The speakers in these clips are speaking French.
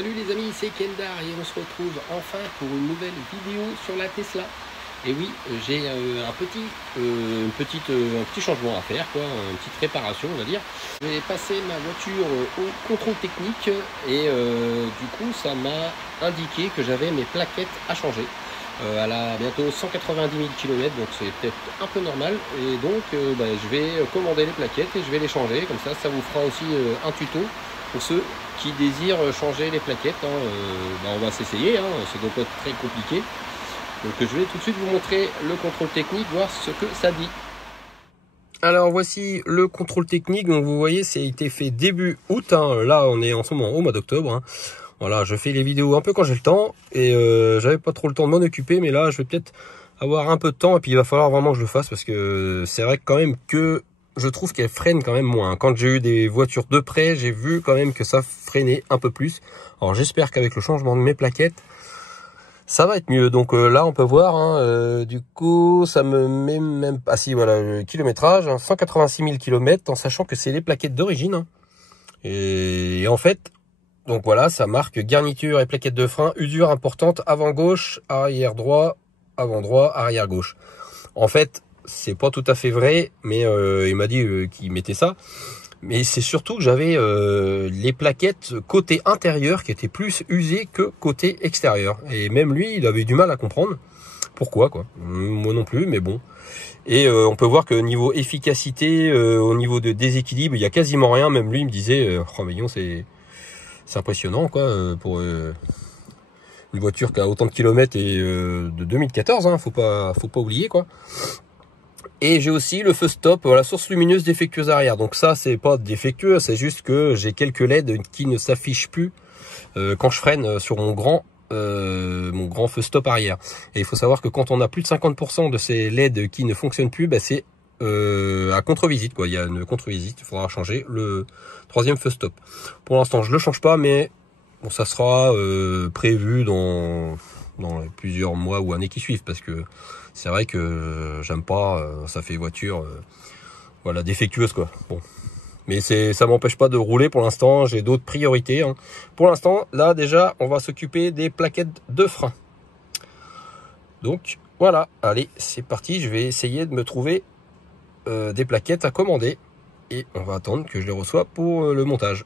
Salut les amis, c'est Kendar et on se retrouve enfin pour une nouvelle vidéo sur la Tesla. Et oui, j'ai un petit changement à faire, quoi, une petite réparation on va dire. Je vais passer ma voiture au contrôle technique et du coup ça m'a indiqué que j'avais mes plaquettes à changer. Elle a bientôt 190 000 km, donc c'est peut-être un peu normal. Et donc je vais commander les plaquettes et je vais les changer. Comme ça vous fera aussi un tuto pour ceux qui désirent changer les plaquettes. On va s'essayer, ça doit pas être très compliqué. Donc je vais tout de suite vous montrer le contrôle technique, voir ce que ça dit. Alors voici le contrôle technique. Donc vous voyez, ça a été fait début août. Là on est en ce moment au mois d'octobre. Voilà, je fais les vidéos un peu quand j'ai le temps et j'avais pas trop le temps de m'en occuper, mais là je vais peut-être avoir un peu de temps et puis il va falloir vraiment que je le fasse parce que c'est vrai quand même que je trouve qu'elle freine quand même moins. Quand j'ai eu des voitures de près, j'ai vu quand même que ça freinait un peu plus. Alors j'espère qu'avec le changement de mes plaquettes, ça va être mieux. Donc là on peut voir, du coup ça me met même... Ah si, voilà le kilométrage, 186 000 km en sachant que c'est les plaquettes d'origine. Et en fait... Donc voilà, ça marque garniture et plaquettes de frein, usure importante, avant gauche, arrière droit, avant droit, arrière gauche. En fait, c'est pas tout à fait vrai, mais il m'a dit qu'il mettait ça. Mais c'est surtout que j'avais les plaquettes côté intérieur qui étaient plus usées que côté extérieur. Et même lui, il avait du mal à comprendre pourquoi, quoi. Moi non plus, mais bon. Et on peut voir que niveau efficacité, au niveau de déséquilibre, il y a quasiment rien. Même lui, il me disait, oh mais non, c'est impressionnant quoi pour une voiture qui a autant de kilomètres et de 2014, faut pas oublier quoi. Et j'ai aussi le feu stop, voilà, source lumineuse défectueuse arrière. Donc ça c'est pas défectueux, c'est juste que j'ai quelques LED qui ne s'affichent plus quand je freine sur mon grand feu stop arrière. Et il faut savoir que quand on a plus de 50% de ces LED qui ne fonctionnent plus, c'est à contre-visite quoi. Il y a une contre-visite, il faudra changer le troisième feu stop. Pour l'instant je le change pas, mais bon, ça sera prévu dans les plusieurs mois ou années qui suivent, parce que c'est vrai que j'aime pas, ça fait voiture voilà, défectueuse quoi. Bon, mais ça m'empêche pas de rouler pour l'instant, j'ai d'autres priorités. Pour l'instant, là déjà, on va s'occuper des plaquettes de frein. Donc voilà, allez, c'est parti, je vais essayer de me trouver des plaquettes à commander et on va attendre que je les reçoive pour le montage.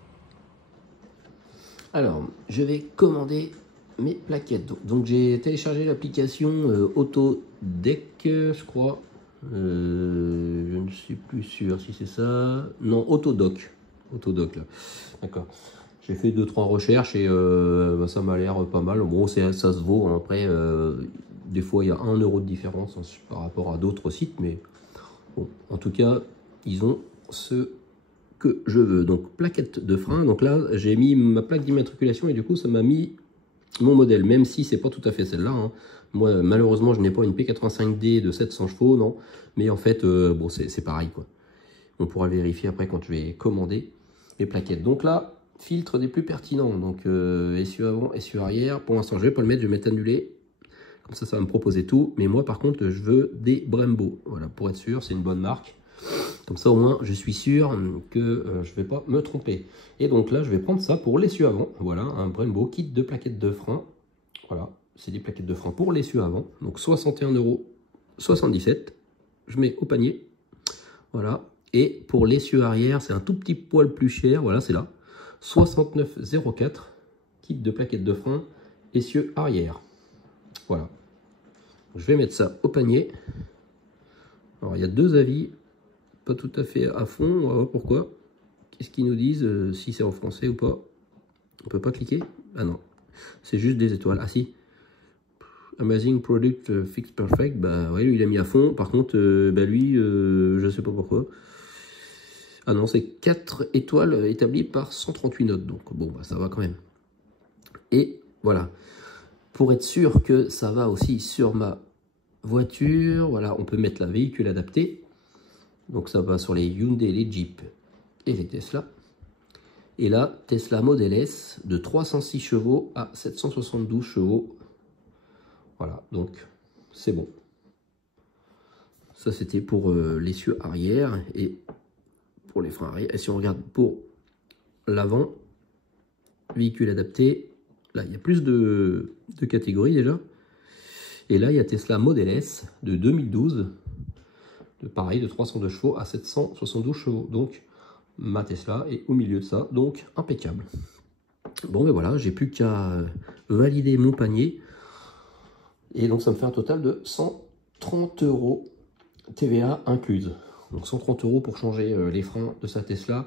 Alors, je vais commander mes plaquettes. Donc j'ai téléchargé l'application Autodeck, je crois. Je ne suis plus sûr si c'est ça. Non, Autodoc. Autodoc, là. D'accord. J'ai fait 2-3 recherches et ça m'a l'air pas mal. Bon, ça se vaut. Après, des fois, il y a 1 euro de différence par rapport à d'autres sites. Mais bon, en tout cas, ils ont ce que je veux. Donc, plaquette de frein. Donc là, j'ai mis ma plaque d'immatriculation et du coup, ça m'a mis mon modèle, même si c'est pas tout à fait celle-là. Moi, malheureusement, je n'ai pas une P85D de 700 chevaux, non. Mais en fait, bon, c'est pareil, quoi. On pourra vérifier après quand je vais commander les plaquettes. Donc là, filtre des plus pertinents. Donc, essieu avant, essieu arrière. Pour l'instant, je vais pas le mettre, je vais mettre annulé. Comme ça va me proposer tout. Mais moi, par contre, je veux des Brembo. Voilà, pour être sûr, c'est une bonne marque. Comme ça, au moins, je suis sûr que je ne vais pas me tromper. Et donc là, je vais prendre ça pour l'essieu avant. Voilà, un Brembo, kit de plaquettes de frein. Voilà, c'est des plaquettes de frein pour l'essieu avant. Donc 61,77 €. Je mets au panier. Voilà. Et pour l'essieu arrière, c'est un tout petit poil plus cher. Voilà, c'est là. 69,04 €. Kit de plaquettes de frein, essieu arrière. Voilà. Je vais mettre ça au panier. Alors, il y a deux avis. Pas tout à fait à fond, on va voir pourquoi. Qu'est-ce qu'ils nous disent, si c'est en français ou pas. On peut pas cliquer. Ah non, c'est juste des étoiles. Ah si, Amazing Product Fix Perfect, bah ouais, lui il a mis à fond. Par contre, lui, je sais pas pourquoi. Ah non, c'est 4 étoiles établies par 138 notes, donc bon, bah ça va quand même. Et voilà, pour être sûr que ça va aussi sur ma voiture, voilà, on peut mettre la véhicule adapté. Donc ça va sur les Hyundai, les Jeep et les Tesla. Et là, Tesla Model S de 306 chevaux à 772 chevaux. Voilà, donc c'est bon. Ça c'était pour l'essieu arrière et pour les freins arrière. Et si on regarde pour l'avant, véhicule adapté, Là, il y a plus de catégories déjà. Et là, il y a Tesla Model S de 2012. Pareil, de 302 chevaux à 772 chevaux. Donc, ma Tesla est au milieu de ça. Donc, impeccable. Bon, ben voilà, j'ai plus qu'à valider mon panier. Et donc, ça me fait un total de 130 € TVA incluse. Donc, 130 € pour changer les freins de sa Tesla.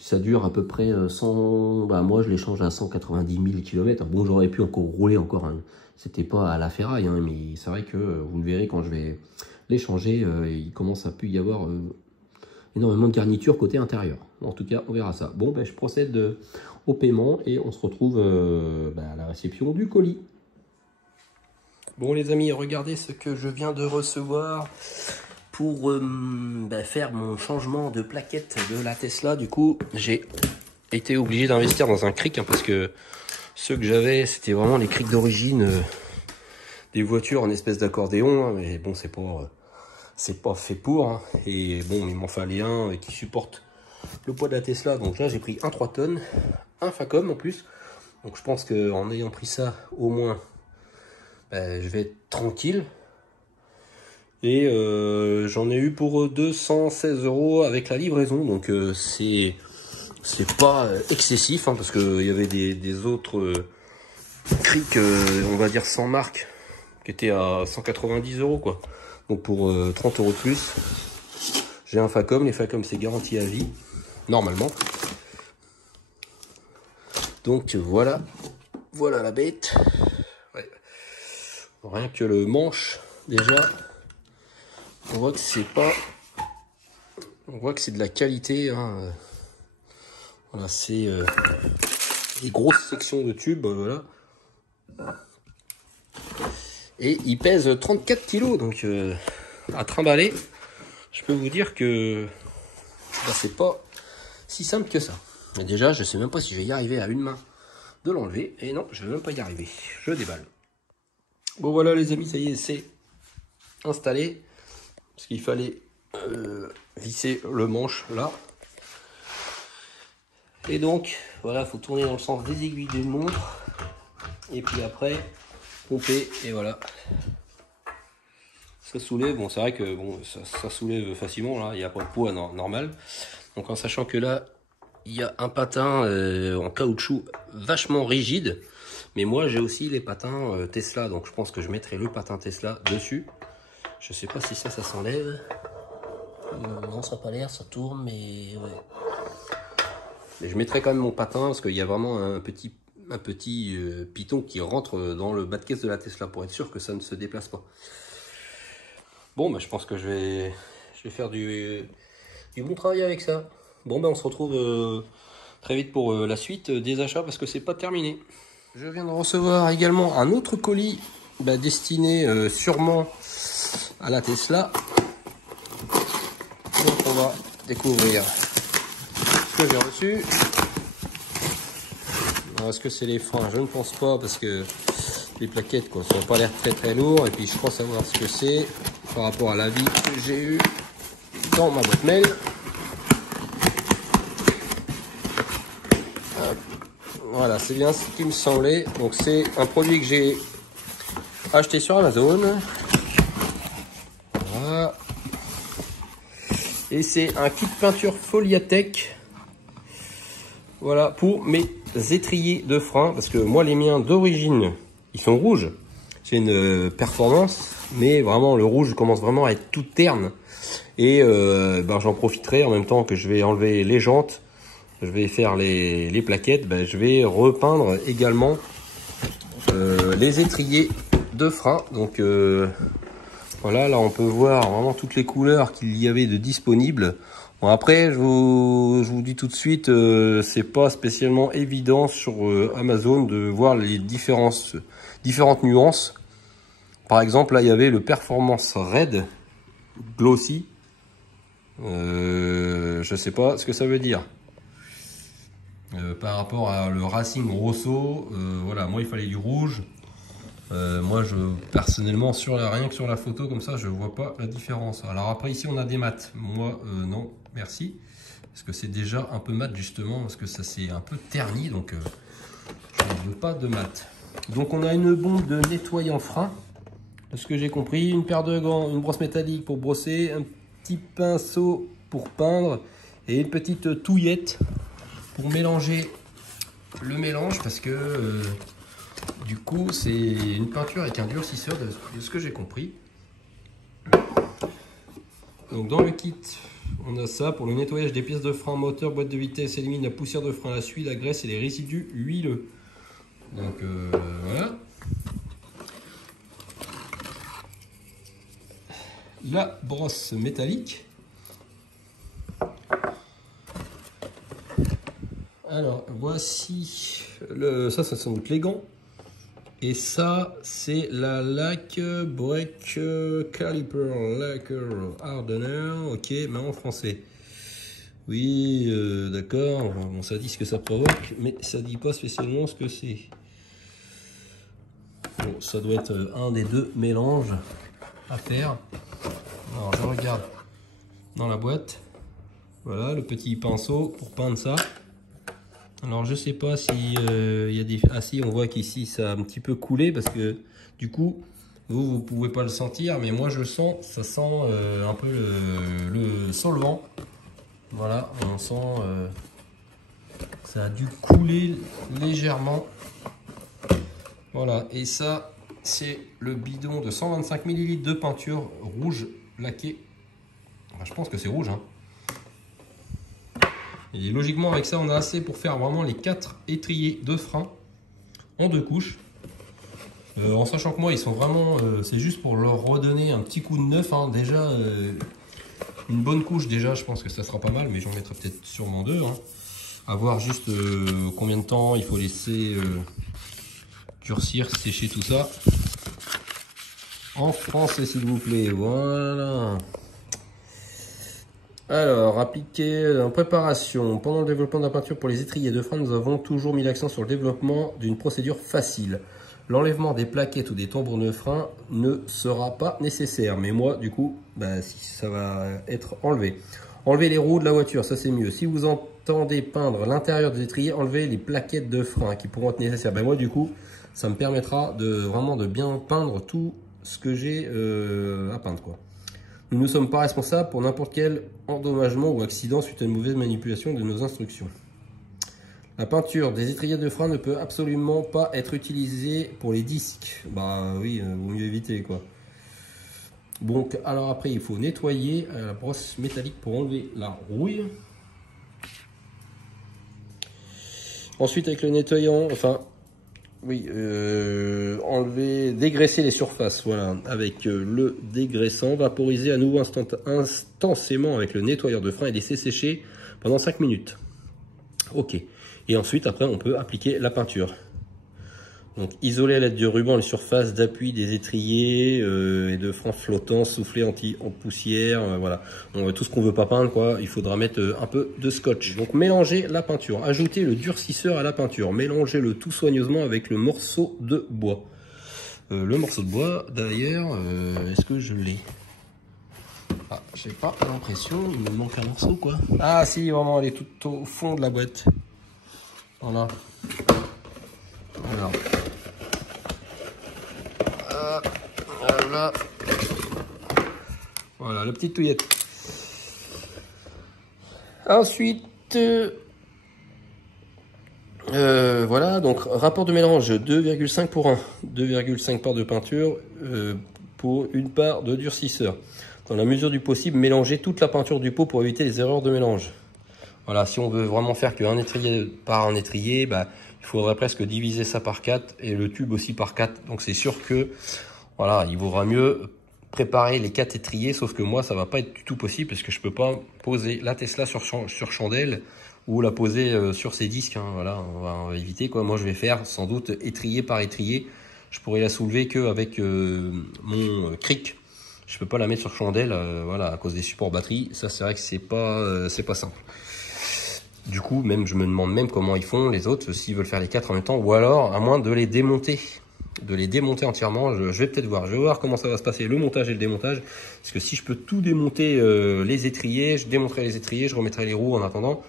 Ça dure à peu près 100... Bah, moi, je les change à 190 000 km. Bon, j'aurais pu encore rouler encore. Hein. C'était pas à la ferraille, hein, mais c'est vrai que vous le verrez quand je vais les changer. Il commence à plus y avoir énormément de garniture côté intérieur. En tout cas, on verra ça. Bon, ben, je procède au paiement et on se retrouve à la réception du colis. Bon, les amis, regardez ce que je viens de recevoir pour faire mon changement de plaquette de la Tesla. Du coup, j'ai été obligé d'investir dans un cric, hein, parce que ceux que j'avais, c'était vraiment les crics d'origine des voitures en espèce d'accordéon, hein, mais bon, c'est pas fait pour, hein. Et bon, il m'en fallait un qui supporte le poids de la Tesla. Donc là, j'ai pris un 3 tonnes, un Facom en plus. Donc je pense qu'en ayant pris ça, au moins, je vais être tranquille. Et j'en ai eu pour 216 € avec la livraison. Donc c'est pas excessif, hein, parce qu'il y avait des autres crics, on va dire sans marque, qui étaient à 190 € quoi. Donc pour 30 € de plus, j'ai un Facom. Les Facom, c'est garanti à vie, normalement. Donc voilà la bête. Ouais. Rien que le manche, déjà, on voit que c'est de la qualité, hein. Voilà, c'est des grosses sections de tubes, voilà. Et il pèse 34 kg, donc à trimballer, je peux vous dire que c'est pas si simple que ça. Mais déjà, je sais même pas si je vais y arriver à une main de l'enlever. Et non, je vais même pas y arriver. Je déballe. Bon voilà les amis, ça y est, c'est installé. Parce qu'il fallait visser le manche là. Et donc, voilà, il faut tourner dans le sens des aiguilles d'une montre. Et puis après, pomper, et voilà. Ça soulève, bon c'est vrai que bon, ça soulève facilement, là, il n'y a pas de poids normal. Donc en sachant que là, il y a un patin en caoutchouc vachement rigide. Mais moi j'ai aussi les patins Tesla, donc je pense que je mettrai le patin Tesla dessus. Je sais pas si ça s'enlève. Non, ça n'a pas l'air, ça tourne, mais ouais. Mais je mettrai quand même mon patin, parce qu'il y a vraiment un petit piton qui rentre dans le bas de caisse de la Tesla, pour être sûr que ça ne se déplace pas. Bon, bah, je pense que je vais faire du bon travail avec ça. Bon, ben on se retrouve très vite pour la suite des achats, parce que c'est pas terminé. Je viens de recevoir également un autre colis destiné sûrement à la Tesla. Donc on va découvrir ce que j'ai reçu. Est-ce que c'est les freins? Je ne pense pas, parce que les plaquettes quoi, ça n'a pas l'air très lourd. Et puis je crois savoir ce que c'est par rapport à l'avis que j'ai eu dans ma boîte mail. Voilà, c'est bien ce qui me semblait. Donc c'est un produit que j'ai acheté sur Amazon. Voilà. Et c'est un kit peinture Foliatech. Voilà, pour mes étriers de frein. Parce que moi, les miens d'origine, ils sont rouges. C'est une performance. Mais vraiment, le rouge commence vraiment à être tout terne. Et j'en profiterai en même temps que je vais enlever les jantes. Je vais faire les plaquettes. Je vais repeindre également les étriers de frein. Donc voilà, là on peut voir vraiment toutes les couleurs qu'il y avait de disponibles. Bon, après, je vous dis tout de suite, c'est pas spécialement évident sur Amazon de voir les différentes nuances. Par exemple, là il y avait le Performance Red Glossy. Je sais pas ce que ça veut dire. Par rapport à le Racing Rosso, voilà, moi il fallait du rouge. Moi personnellement rien que sur la photo comme ça je vois pas la différence. Alors après ici on a des mats, moi non merci, parce que c'est déjà un peu mat justement, parce que ça c'est un peu terni, donc Je veux pas de mat. Donc on a une bombe de nettoyant frein. De ce que j'ai compris, une paire de gants, une brosse métallique pour brosser, un petit pinceau pour peindre et une petite touillette pour mélanger le mélange parce que du coup c'est une peinture avec un durcisseur de ce que j'ai compris. Donc dans le kit on a ça pour le nettoyage des pièces de frein, moteur, boîte de vitesse, élimine la poussière de frein, la suie, la graisse et les résidus huileux. Donc voilà. La brosse métallique. Alors voici ça sont sans doute les gants. Et ça c'est la laque break caliper lacquer hardener. Ok, mais en français. Oui, d'accord. Bon, ça dit ce que ça provoque, mais ça dit pas spécialement ce que c'est. Bon, ça doit être un des deux mélanges à faire. Alors je regarde dans la boîte. Voilà le petit pinceau pour peindre ça. Alors je sais pas si il y a des... Ah si, on voit qu'ici ça a un petit peu coulé parce que du coup vous pouvez pas le sentir, mais moi je le sens. Ça sent un peu le solvant. Voilà, on sent que ça a dû couler légèrement. Voilà, et ça c'est le bidon de 125 ml de peinture rouge laquée. Enfin, je pense que c'est rouge, hein. Et logiquement avec ça on a assez pour faire vraiment les 4 étriers de frein en 2 couches. En sachant que moi ils sont vraiment, c'est juste pour leur redonner un petit coup de neuf, hein. Déjà une bonne couche déjà, je pense que ça sera pas mal, mais j'en mettrai peut-être sûrement 2, hein. À voir juste combien de temps il faut laisser durcir, sécher tout ça. En français s'il vous plaît, voilà. Alors, appliquer en préparation. Pendant le développement de la peinture pour les étriers de frein, nous avons toujours mis l'accent sur le développement d'une procédure facile. L'enlèvement des plaquettes ou des tambours de frein ne sera pas nécessaire. Mais moi, du coup, si ça va être enlevé. Enlever les roues de la voiture, ça c'est mieux. Si vous entendez peindre l'intérieur des étriers, enlevez les plaquettes de frein qui pourront être nécessaires. Moi, du coup, ça me permettra vraiment de bien peindre tout ce que j'ai à peindre, quoi. Nous ne sommes pas responsables pour n'importe quel endommagement ou accident suite à une mauvaise manipulation de nos instructions. La peinture des étriers de frein ne peut absolument pas être utilisée pour les disques. Oui, vaut mieux éviter, quoi. Donc, alors après, il faut nettoyer la brosse métallique pour enlever la rouille. Ensuite, avec le nettoyant, dégraisser les surfaces, voilà, avec le dégraissant, vaporiser à nouveau intensément avec le nettoyeur de frein et laisser sécher pendant 5 minutes. Ok. Et ensuite, après, on peut appliquer la peinture. Donc, isoler à l'aide du ruban les surfaces d'appui des étriers et de freins flottants, souffler anti-poussière, voilà. Donc, tout ce qu'on veut pas peindre, quoi, il faudra mettre un peu de scotch. Donc, mélanger la peinture, ajouter le durcisseur à la peinture, mélanger le tout soigneusement avec le morceau de bois. Le morceau de bois, d'ailleurs, est-ce que je l'ai? Ah, j'ai pas l'impression, il me manque un morceau, quoi. Ah si, vraiment, elle est tout au fond de la boîte. Voilà. Alors. Voilà, la petite touillette. Ensuite, voilà, donc rapport de mélange 2,5 pour 1. 2,5 parts de peinture pour une part de durcisseur. Dans la mesure du possible, mélangez toute la peinture du pot pour éviter les erreurs de mélange. Voilà, si on veut vraiment faire qu'un étrier par un étrier, il faudrait presque diviser ça par 4 et le tube aussi par 4. Donc c'est sûr que voilà, il vaudra mieux préparer les 4 étriers, sauf que moi ça va pas être du tout possible parce que je peux pas poser la Tesla sur chandelle ou la poser sur ses disques, hein. Voilà, on va éviter, quoi. Moi je vais faire sans doute étrier par étrier. Je pourrais la soulever qu'avec mon cric. Je peux pas la mettre sur chandelle, voilà, à cause des supports batterie. Ça c'est vrai que c'est pas simple. Du coup, même je me demande même comment ils font les autres, s'ils veulent faire les 4 en même temps, ou alors à moins de les démonter entièrement. Je vais peut-être voir, je vais voir comment ça va se passer, le montage et le démontage, parce que si je peux tout démonter les étriers, je démonterai les étriers, je remettrai les roues en attendant.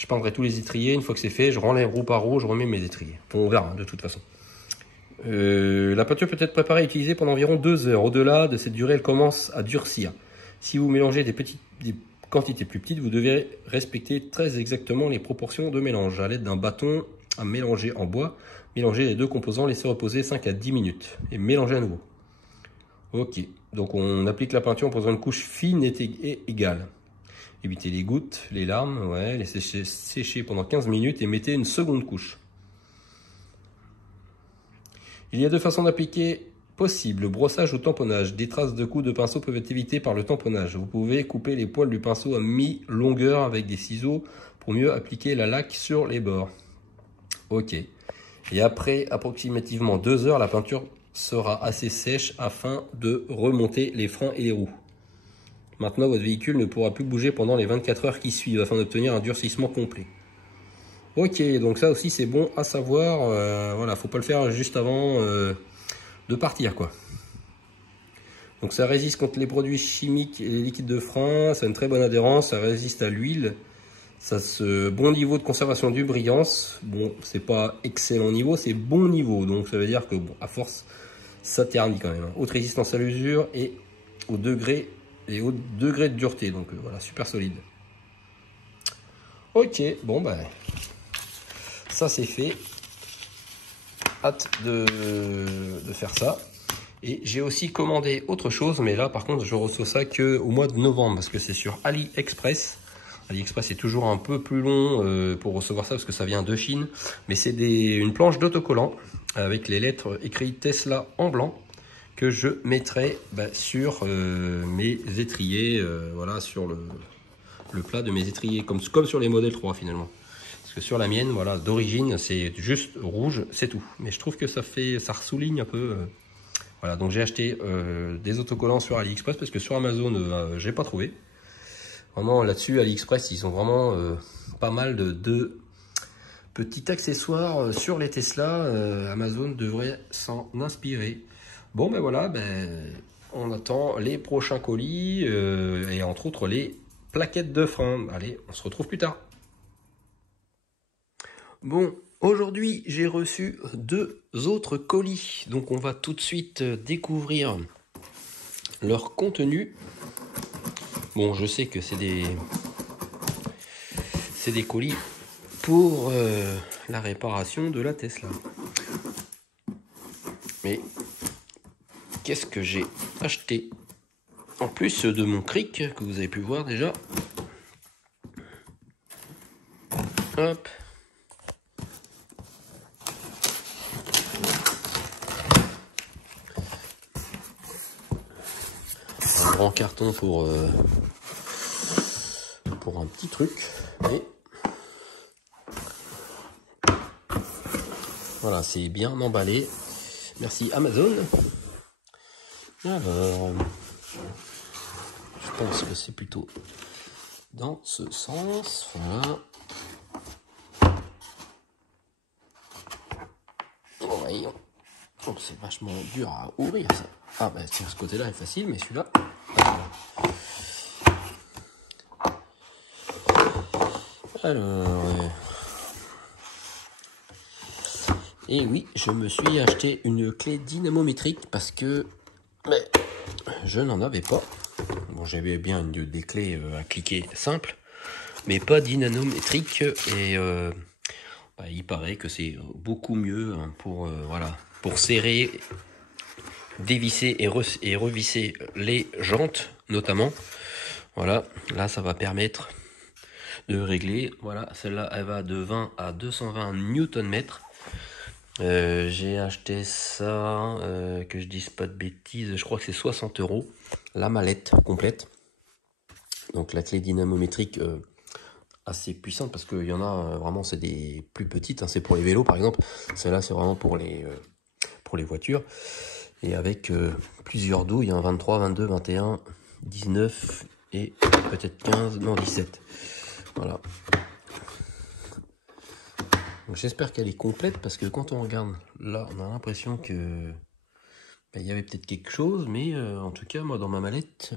Je peindrai tous les étriers. Une fois que c'est fait, je renlève roue par roue, je remets mes étriers. On verra de toute façon. La peinture peut être préparée et utilisée pendant environ 2 heures. Au-delà de cette durée, elle commence à durcir. Si vous mélangez des quantités plus petites, vous devez respecter très exactement les proportions de mélange. À l'aide d'un bâton à mélanger en bois, mélangez les deux composants, laissez reposer 5 à 10 minutes et mélangez à nouveau. Ok, donc on applique la peinture en posant une couche fine et égale. Évitez les gouttes, les larmes, ouais, laissez sécher pendant 15 minutes et mettez une seconde couche. Il y a 2 façons d'appliquer possible, le brossage ou tamponnage. Des traces de coups de pinceau peuvent être évitées par le tamponnage. Vous pouvez couper les poils du pinceau à mi-longueur avec des ciseaux pour mieux appliquer la laque sur les bords. Ok. Et après approximativement 2 heures, la peinture sera assez sèche afin de remonter les freins et les roues. Maintenant, votre véhicule ne pourra plus bouger pendant les 24 heures qui suivent afin d'obtenir un durcissement complet. Ok, donc ça aussi c'est bon à savoir. Voilà, faut pas le faire juste avant de partir, quoi. Donc ça résiste contre les produits chimiques et les liquides de frein. Ça a une très bonne adhérence. Ça résiste à l'huile. Ça a ce bon niveau de conservation du brillance. Bon, c'est pas excellent niveau, c'est bon niveau. Donc ça veut dire que bon, à force, ça ternit quand même. Haute résistance à l'usure et au degré de dureté. Donc voilà, super solide. Ok, bon bah ça c'est fait. Hâte de faire ça. Et j'ai aussi commandé autre chose, mais là par contre je reçois ça qu'au mois de novembre parce que c'est sur AliExpress. AliExpress est toujours un peu plus long pour recevoir ça parce que ça vient de Chine. Mais c'est une planche d'autocollant avec les lettres écrites Tesla en blanc que je mettrai sur mes étriers, voilà, sur le plat de mes étriers, comme sur les modèles 3 finalement. Parce que sur la mienne, voilà, d'origine, c'est juste rouge, c'est tout. Mais je trouve que ça ressouligne un peu. Voilà, donc j'ai acheté des autocollants sur AliExpress parce que sur Amazon, j'ai pas trouvé. Vraiment là-dessus, AliExpress, ils ont vraiment pas mal de petits accessoires sur les Tesla. Amazon devrait s'en inspirer. Bon, ben voilà, on attend les prochains colis et entre autres les plaquettes de frein. Allez, on se retrouve plus tard. Bon, aujourd'hui, j'ai reçu 2 autres colis. Donc, on va tout de suite découvrir leur contenu. Bon, je sais que c'est des colis pour la réparation de la Tesla. Mais qu'est-ce que j'ai acheté en plus de mon cric que vous avez pu voir déjà. Hop. Un grand carton pour un petit truc. Et voilà, c'est bien emballé. Merci Amazon. Alors, je pense que c'est plutôt dans ce sens. Voilà. Voyons. Oh, c'est vachement dur à ouvrir ça. Ah bah tiens, ce côté-là est facile, mais celui-là. Alors, et oui, je me suis acheté une clé dynamométrique parce que je n'en avais pas. Bon, j'avais bien des clés à cliquer simples, mais pas dynamométrique. Et il paraît que c'est beaucoup mieux pour voilà, pour serrer, dévisser et revisser les jantes notamment. Voilà, là ça va permettre de régler. Voilà, celle-là elle va de 20 à 220 Nm. J'ai acheté ça, que je dise pas de bêtises, je crois que c'est 60 €, la mallette complète. Donc la clé dynamométrique assez puissante parce qu'il y en a vraiment, c'est des plus petites, hein, c'est pour les vélos par exemple. Celle-là c'est vraiment pour les voitures. Et avec plusieurs douilles, hein, 23, 22, 21, 19 et peut-être 15, non 17. Voilà. J'espère qu'elle est complète parce que quand on regarde là, on a l'impression que il y avait peut-être quelque chose, mais en tout cas moi dans ma mallette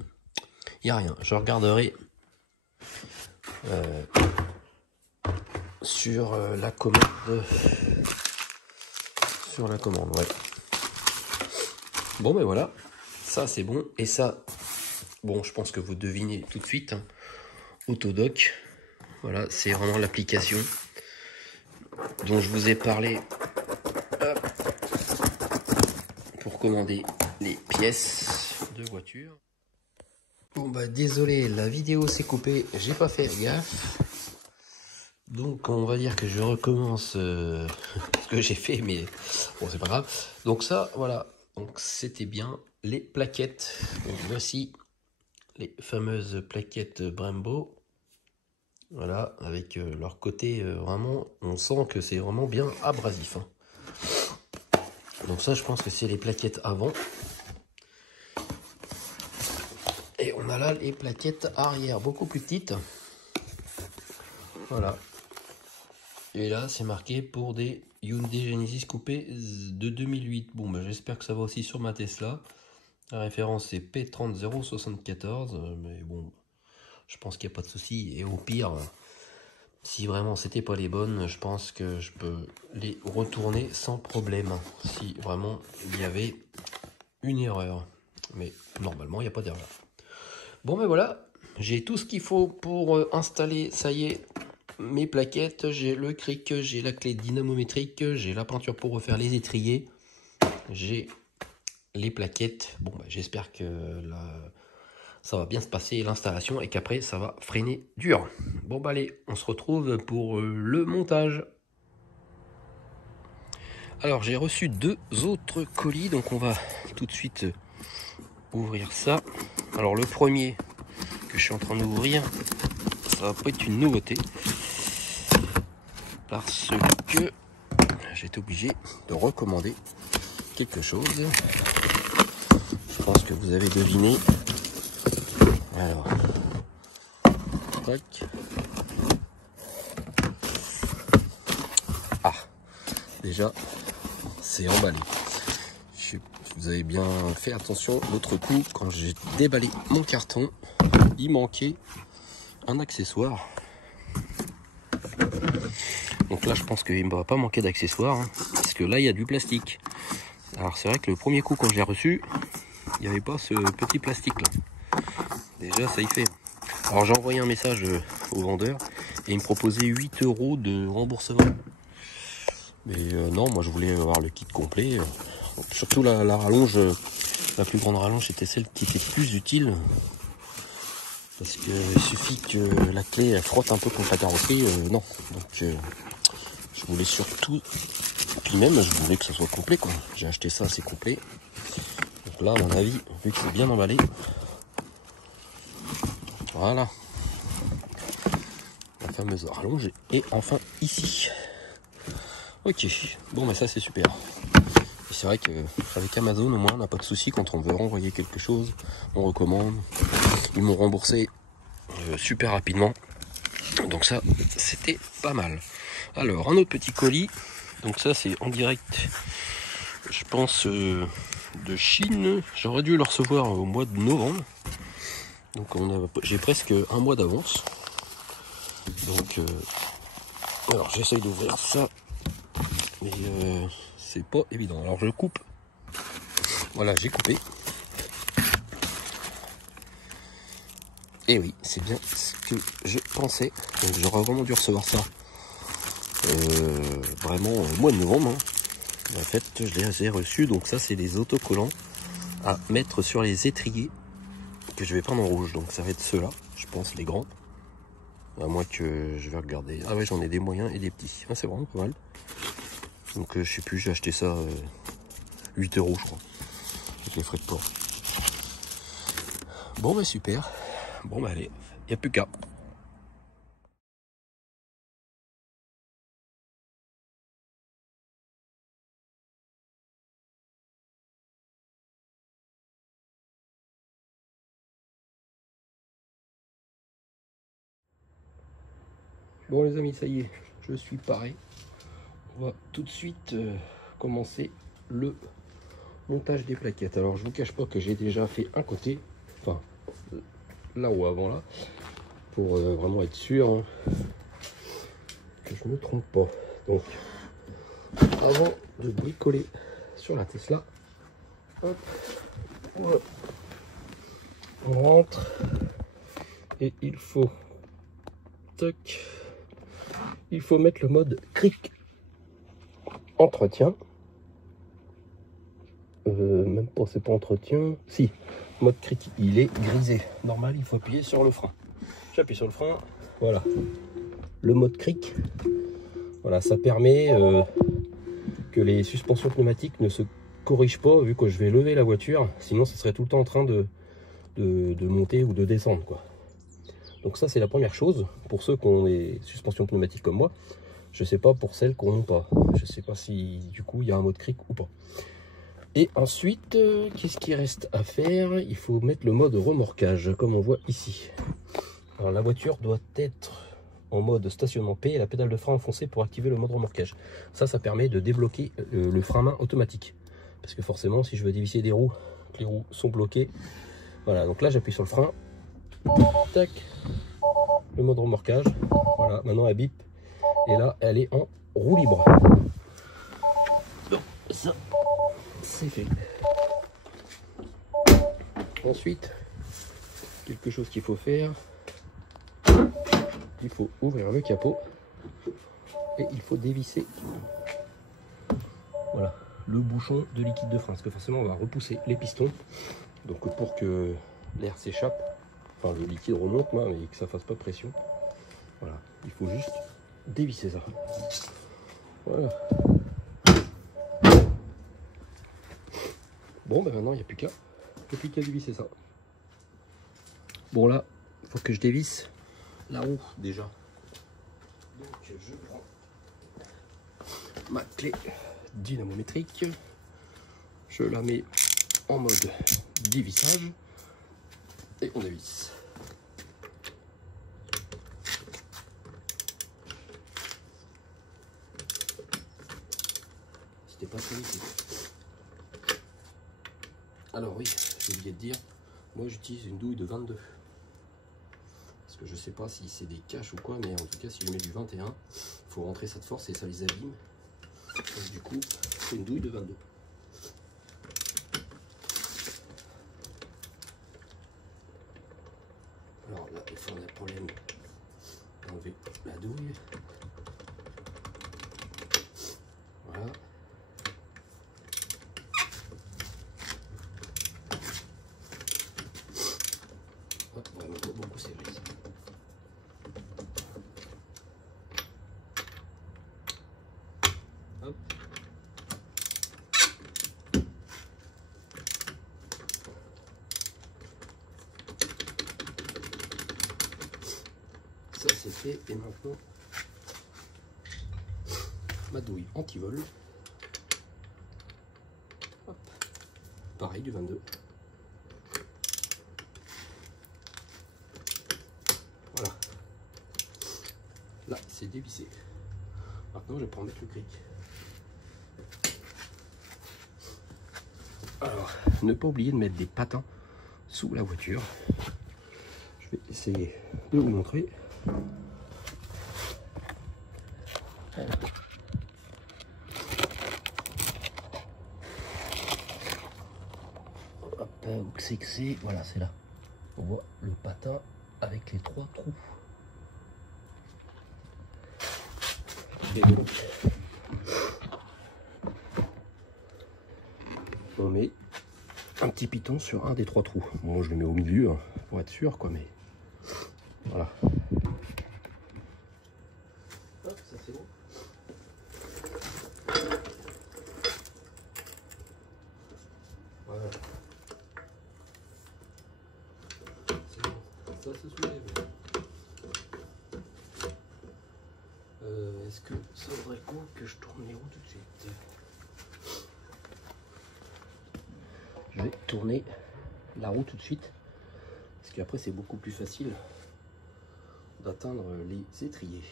il n'y a rien. Je regarderai sur la commande. Sur la commande, ouais. Bon, ben voilà, ça c'est bon. Et ça, bon, je pense que vous devinez tout de suite, hein. Autodoc, voilà, c'est vraiment l'application dont je vous ai parlé. Hop, pour commander les pièces de voiture. Bon bah désolé, la vidéo s'est coupée, j'ai pas fait gaffe. Donc on va dire que je recommence ce que j'ai fait, mais bon c'est pas grave. Donc ça, voilà, donc c'était bien les plaquettes. Donc voici les fameuses plaquettes Brembo. Voilà, avec leur côté vraiment, on sent que c'est vraiment bien abrasif, hein. Donc ça, je pense que c'est les plaquettes avant. Et on a là les plaquettes arrière, beaucoup plus petites. Voilà. Et là, c'est marqué pour des Hyundai Genesis coupés de 2008. Bon, ben, j'espère que ça va aussi sur ma Tesla. La référence c'est P30074. Mais bon, je pense qu'il n'y a pas de souci. Et au pire, si vraiment c'était pas les bonnes, je pense que je peux les retourner sans problème. Si vraiment il y avait une erreur. Mais normalement, il n'y a pas d'erreur. Bon, ben voilà. J'ai tout ce qu'il faut pour installer, ça y est, mes plaquettes. J'ai le cric, j'ai la clé dynamométrique, j'ai la peinture pour refaire les étriers, j'ai les plaquettes. Bon, bah, j'espère que ça va bien se passer l'installation et qu'après ça va freiner dur. Bon, bah allez, on se retrouve pour le montage. Alors, j'ai reçu 2 autres colis, donc on va tout de suite ouvrir ça. Alors, le premier que je suis en train d'ouvrir, ça va pas être une nouveauté parce que j'ai été obligé de recommander quelque chose. Je pense que vous avez deviné. Alors, tac. Ah, déjà, c'est emballé. Vous avez bien fait attention l'autre coup quand j'ai déballé mon carton, il manquait un accessoire. Donc là, je pense qu'il ne va pas manquer d'accessoires, hein, parce que là, il y a du plastique. Alors c'est vrai que le premier coup quand je l'ai reçu, il n'y avait pas ce petit plastique là. Déjà ça y fait. Alors j'ai envoyé un message au vendeur et il me proposait 8 € de remboursement. Mais non, moi je voulais avoir le kit complet. Surtout la rallonge, la plus grande rallonge c'était celle qui était plus utile. Parce que il suffit que la clé elle frotte un peu contre la carrosserie. Non, donc je voulais surtout... Puis même je voulais que ça soit complet quoi. J'ai acheté ça, c'est complet. Donc là à mon avis, vu que c'est bien emballé, voilà, la fameuse rallonge est enfin ici. Ok, bon bah ça c'est super. Et c'est vrai qu'avec Amazon au moins on n'a pas de souci quand on veut renvoyer quelque chose, on recommande. Ils m'ont remboursé super rapidement. Donc ça c'était pas mal. Alors un autre petit colis. Donc ça c'est en direct, je pense, de Chine. J'aurais dû le recevoir au mois de novembre. Donc j'ai presque un mois d'avance. Donc alors j'essaye d'ouvrir ça. Mais c'est pas évident. Alors je coupe. Voilà, j'ai coupé. Et oui, c'est bien ce que je pensais. Donc j'aurais vraiment dû recevoir ça vraiment au mois de novembre, hein. En fait, je les ai reçus. Donc ça, c'est des autocollants à mettre sur les étriers que je vais peindre en rouge. Donc ça va être ceux-là, je pense, les grands. À moins que je vais regarder. Ah ouais, j'en ai des moyens et des petits. Ah, c'est vraiment pas mal. Donc je sais plus, j'ai acheté ça 8 € je crois. Avec les frais de port. Bon bah super. Bon bah allez, il n'y a plus qu'à. Bon les amis, ça y est, je suis paré. On va tout de suite commencer le montage des plaquettes. Alors je vous cache pas que j'ai déjà fait un côté, enfin là ou avant là, pour vraiment être sûr, hein. que je me trompe pas. Donc, avant de bricoler sur la Tesla, hop, voilà. On rentre et il faut, tac, il faut mettre le mode cric entretien. Même pas, c'est pas entretien. Si, mode cric, il est grisé. Normal, il faut appuyer sur le frein. J'appuie sur le frein, voilà. Le mode cric, voilà, ça permet que les suspensions pneumatiques ne se corrigent pas vu que je vais lever la voiture. Sinon, ça serait tout le temps en train de monter ou de descendre, quoi. Donc ça, c'est la première chose pour ceux qui ont des suspensions pneumatiques comme moi. Je sais pas pour celles qui n'en ont pas. Je sais pas si du coup il y a un mode cric ou pas. Et ensuite, qu'est-ce qui reste à faire? Il faut mettre le mode remorquage, comme on voit ici. Alors la voiture doit être en mode stationnement P et la pédale de frein enfoncée pour activer le mode remorquage. Ça permet de débloquer le frein main automatique. Parce que forcément, si je veux dévisser des roues, les roues sont bloquées. Voilà, donc là j'appuie sur le frein. Tac, le mode remorquage. Voilà, maintenant elle bip. Et là, elle est en roue libre. Donc ça, c'est fait. Ensuite, quelque chose qu'il faut faire, il faut ouvrir le capot et il faut dévisser, voilà, le bouchon de liquide de frein, parce que forcément on va repousser les pistons, donc pour que l'air s'échappe, enfin le liquide remonte, mais que ça fasse pas pression. Voilà, il faut juste dévisser ça. Voilà. Bon, ben maintenant il n'y a plus qu'à dévisser ça. Bon, là, il faut que je dévisse la roue déjà. Donc je prends ma clé dynamométrique, je la mets en mode dévissage et on dévisse. C'était pas très vite. Alors oui, j'ai oublié de dire, moi j'utilise une douille de 22. Parce que je sais pas si c'est des caches ou quoi, mais en tout cas si je mets du 21, il faut rentrer ça de force et ça les abîme. Donc du coup, c'est une douille de 22. Alors là, il faut un problème d'enlever la douille. Voilà. Hop, on va pas beaucoup serrer ici. Hop. Ça c'est fait et maintenant ma douille anti-vol. Hop. Pareil du 22. Voilà. Là c'est dévissé. Maintenant je vais prendre mettre le cric. Alors, ne pas oublier de mettre des patins sous la voiture. Je vais essayer de vous montrer. Hop, où c'est que c'est? Voilà, c'est là. On voit le patin avec les 3 trous. Et donc, on met un petit piton sur un des 3 trous. Bon, je le mets au milieu hein, pour être sûr, quoi, mais voilà. Hop, ça c'est bon. Voilà. C'est bon, ça se soulève. Est-ce que ça vaudrait quoi que je tourne les roues tout de suite? Je vais tourner la roue tout de suite, parce qu'après c'est beaucoup plus facile d'atteindre les étriers.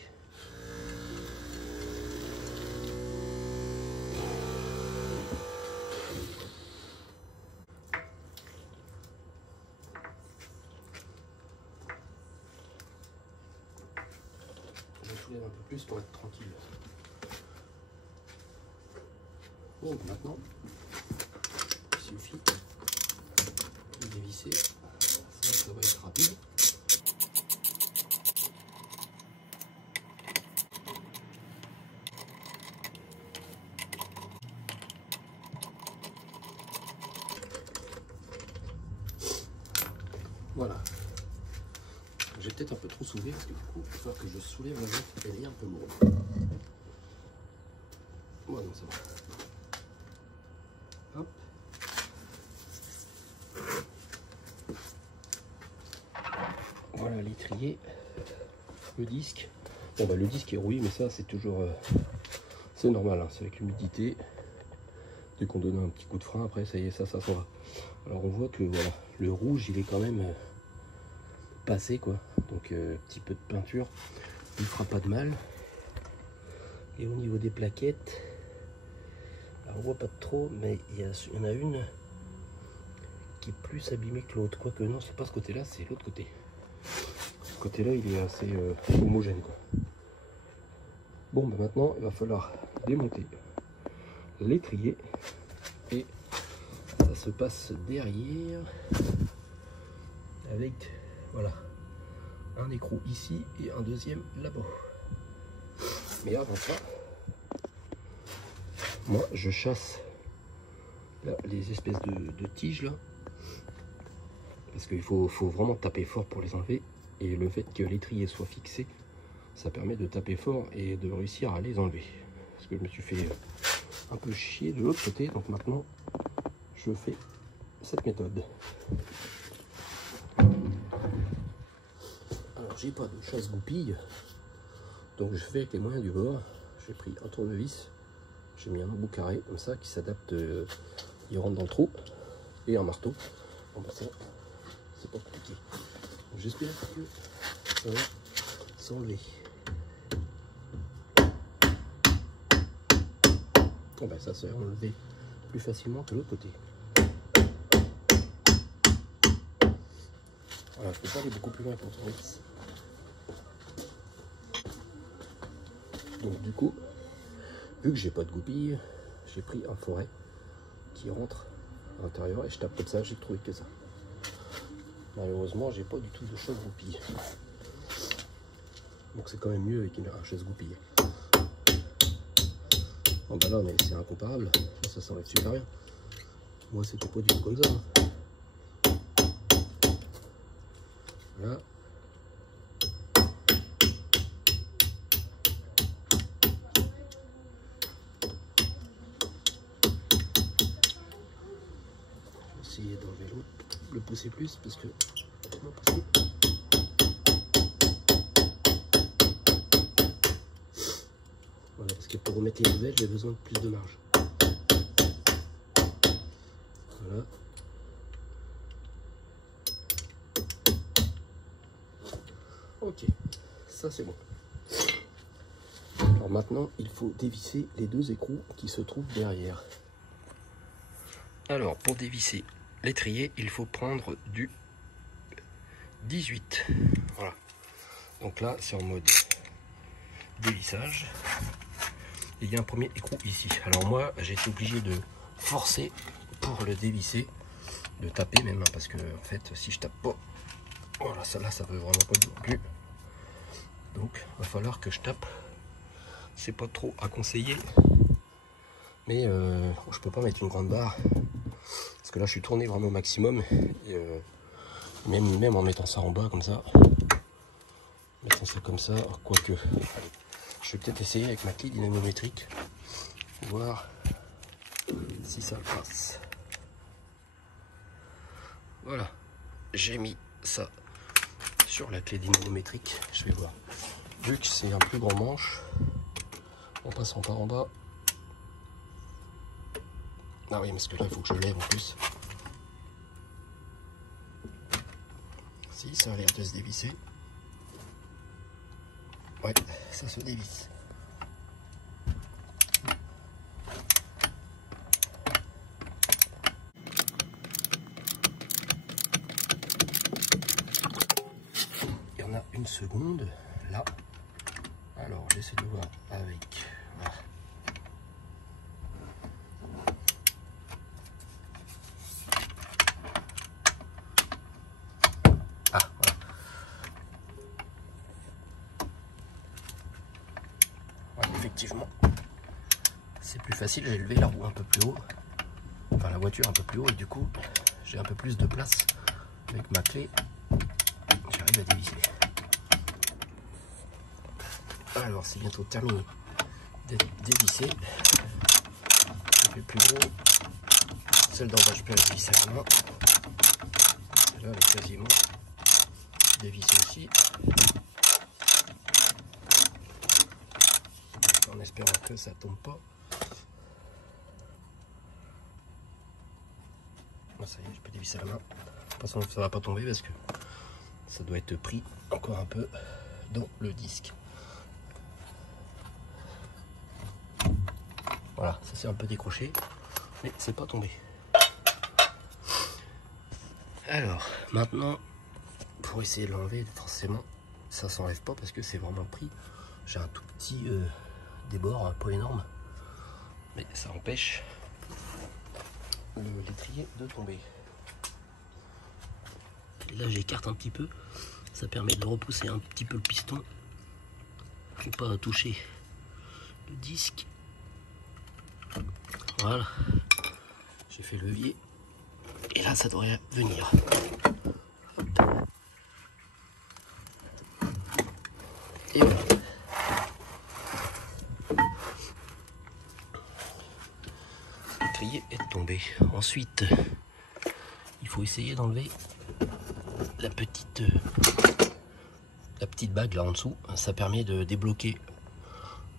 Je soulève un peu plus pour être tranquille. Bon, maintenant, il suffit de dévisser. Ça va être rapide. Voilà. J'ai peut-être un peu trop soulevé parce que du coup, il va falloir que je soulève la vis, elle est un peu lourde. Voilà, non, c'est bon. Hop. Voilà l'étrier, le disque. Bon bah le disque est rouillé, mais ça c'est toujours c'est normal, hein, c'est avec l'humidité. Dès qu'on donne un petit coup de frein, après ça y est, ça s'en va. Alors on voit que voilà, le rouge il est quand même passé quoi. Donc petit peu de peinture, il fera pas de mal. Et au niveau des plaquettes, alors on voit pas trop, mais il y en a une qui est plus abîmée que l'autre. Quoique non, c'est pas ce côté-là, c'est l'autre côté. Ce côté-là, il est assez homogène quoi. Bon, bah maintenant, il va falloir démonter l'étrier et ça se passe derrière avec voilà un écrou ici et un deuxième là-bas. Mais avant ça, moi je chasse là, les espèces de tiges là, parce qu'il faut vraiment taper fort pour les enlever, et le fait que l'étrier soit fixé, ça permet de taper fort et de réussir à les enlever. Parce que je me suis fait un peu chier de l'autre côté, donc maintenant je fais cette méthode. Alors j'ai pas de chasse-goupille, donc je fais avec les moyens du bord. J'ai pris un tournevis, j'ai mis un bout carré comme ça qui s'adapte, il rentre dans le trou, et un marteau. Bon bah ça, c'est pas compliqué. J'espère que ça va s'enlever. Bon bah ça se fait enlever plus facilement que l'autre côté. Voilà, je peux pas aller beaucoup plus loin pour tourner. Donc du coup, vu que j'ai pas de goupille, j'ai pris un forêt qui rentre à l'intérieur et je tape comme ça, j'ai trouvé que ça. Malheureusement, j'ai pas du tout de chasse-goupille. Donc c'est quand même mieux avec une chasse-goupille. Oh bah là, mais c'est incomparable. Ça s'enlève super bien. Moi, c'était pas du tout comme ça. Voilà. Essayer d'enlever le pousser plus parce que voilà, parce que pour remettre les nouvelles j'ai besoin de plus de marge. Voilà. Ok, ça c'est bon. Alors maintenant il faut dévisser les deux écrous qui se trouvent derrière. Alors pour dévisser l'étrier, il faut prendre du 18. Voilà. Donc là, c'est en mode dévissage. Et il y a un premier écrou ici. Alors moi, j'ai été obligé de forcer pour le dévisser, de taper même, hein, parce que en fait, si je tape pas, voilà, ça là, ça veut vraiment pas non plus. Donc, il va falloir que je tape. C'est pas trop à conseiller, mais je peux pas mettre une grande barre. Parce que là je suis tourné vraiment au maximum et même en mettant ça en bas comme ça, mettant ça comme ça, quoique je vais peut-être essayer avec ma clé dynamométrique, voir si ça passe. Voilà, j'ai mis ça sur la clé dynamométrique, je vais voir. Vu que c'est un plus grand manche, en passant par en bas. Ah oui, parce que là il faut que je lève en plus. Si, ça a l'air de se dévisser. Ouais, ça se dévisse. Il y en a une seconde, là. Alors j'essaie de voir avec là. Ah voilà. Ouais, effectivement c'est plus facile, j'ai levé la roue un peu plus haut, enfin la voiture un peu plus haut, et du coup j'ai un peu plus de place avec ma clé, j'arrive à dévisser. Alors c'est bientôt terminé d'être dévissé. C'est le plus gros. Celle d'en bas je peux la dévisser à la main. Là elle est quasiment dévissée aussi. En espérant que ça tombe pas. Ça y est, je peux dévisser à la main. De toute façon ça va pas tomber parce que ça doit être pris encore un peu dans le disque. Voilà, ça s'est un peu décroché, mais c'est pas tombé. Alors, maintenant, pour essayer de l'enlever, forcément, ça s'enlève pas parce que c'est vraiment pris. J'ai un tout petit débord, pas énorme, mais ça empêche l'étrier de tomber. Et là, j'écarte un petit peu, ça permet de repousser un petit peu le piston pour pas toucher le disque. Voilà, j'ai fait le levier et là ça devrait venir. Hop. Et voilà. L'étrier est tombé. Ensuite, il faut essayer d'enlever la petite bague là en dessous. Ça permet de débloquer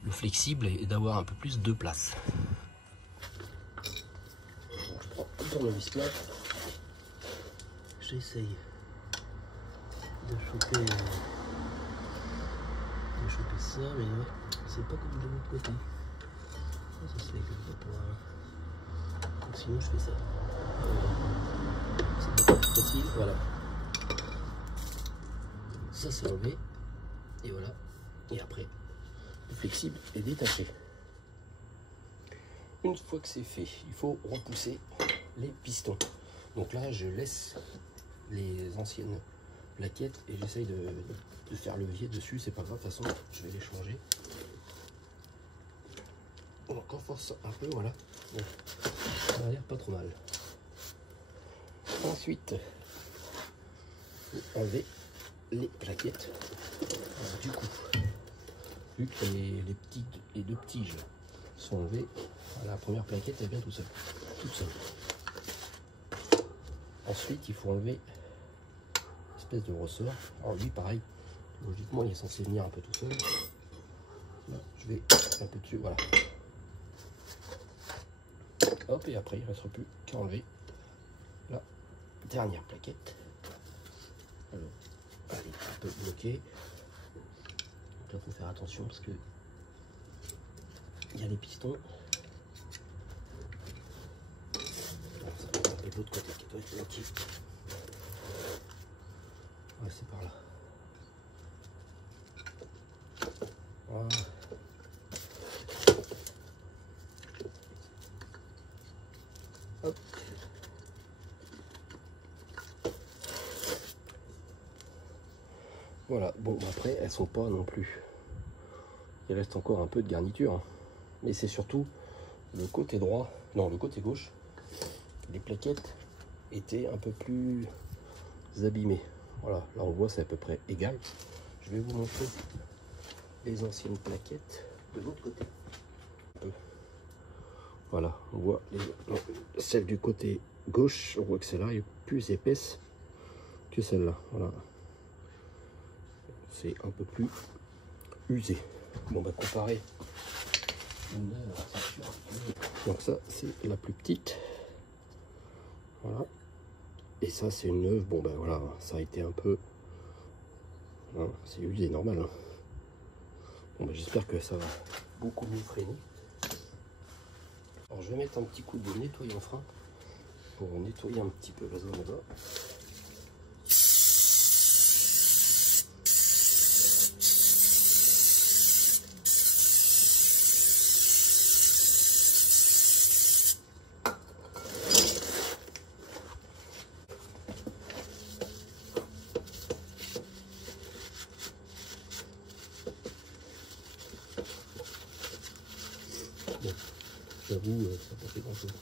le flexible et d'avoir un peu plus de place. Je prends le tournevis là. J'essaye de choper ça, mais c'est pas comme de l'autre côté. Ça se fait comme ça pour donc sinon je fais ça. C'est beaucoup plus facile, voilà. Ça c'est enlevé et voilà. Et après le flexible est détaché. Une fois que c'est fait, il faut repousser les pistons. Donc là je laisse les anciennes plaquettes et j'essaye de faire levier dessus, c'est pas grave, de toute façon je vais les changer. On encore force un peu, voilà. Bon, ça a l'air pas trop mal. Ensuite, enlever les plaquettes. Alors, du coup, vu que les deux tiges sont enlevées, la première plaquette elle vient toute seule. Ensuite, il faut enlever l'espèce de ressort. Alors lui, pareil, logiquement, il est censé venir un peu tout seul. Là, je vais un peu dessus, voilà. Hop, et après, il ne restera plus qu'à enlever la dernière plaquette. Alors, elle est un peu bloquée. Donc là, il faut faire attention parce que il y a les pistons. Et de l'autre côté qui doit être bloqué. Ouais, c'est par là. Voilà. Hop. Voilà, bon après elles sont pas non plus. Il reste encore un peu de garniture. Hein. Mais c'est surtout le côté droit, non le côté gauche. Les plaquettes étaient un peu plus abîmées. Voilà, là on voit c'est à peu près égal. Je vais vous montrer les anciennes plaquettes de l'autre côté. Voilà, on voit celle du côté gauche, on voit que celle-là est plus épaisse que celle-là. Voilà, c'est un peu plus usé. Bon, bah comparé. Donc ça, c'est la plus petite. Voilà. Et ça, c'est une neuve. Bon, ben voilà, ça a été un peu. Hein, c'est usé, normal. Hein. Bon, ben, j'espère que ça va beaucoup mieux freiner. Alors, je vais mettre un petit coup de nettoyant frein pour nettoyer un petit peu la zone là-bas. roue, ça n'a pas fait grand chose.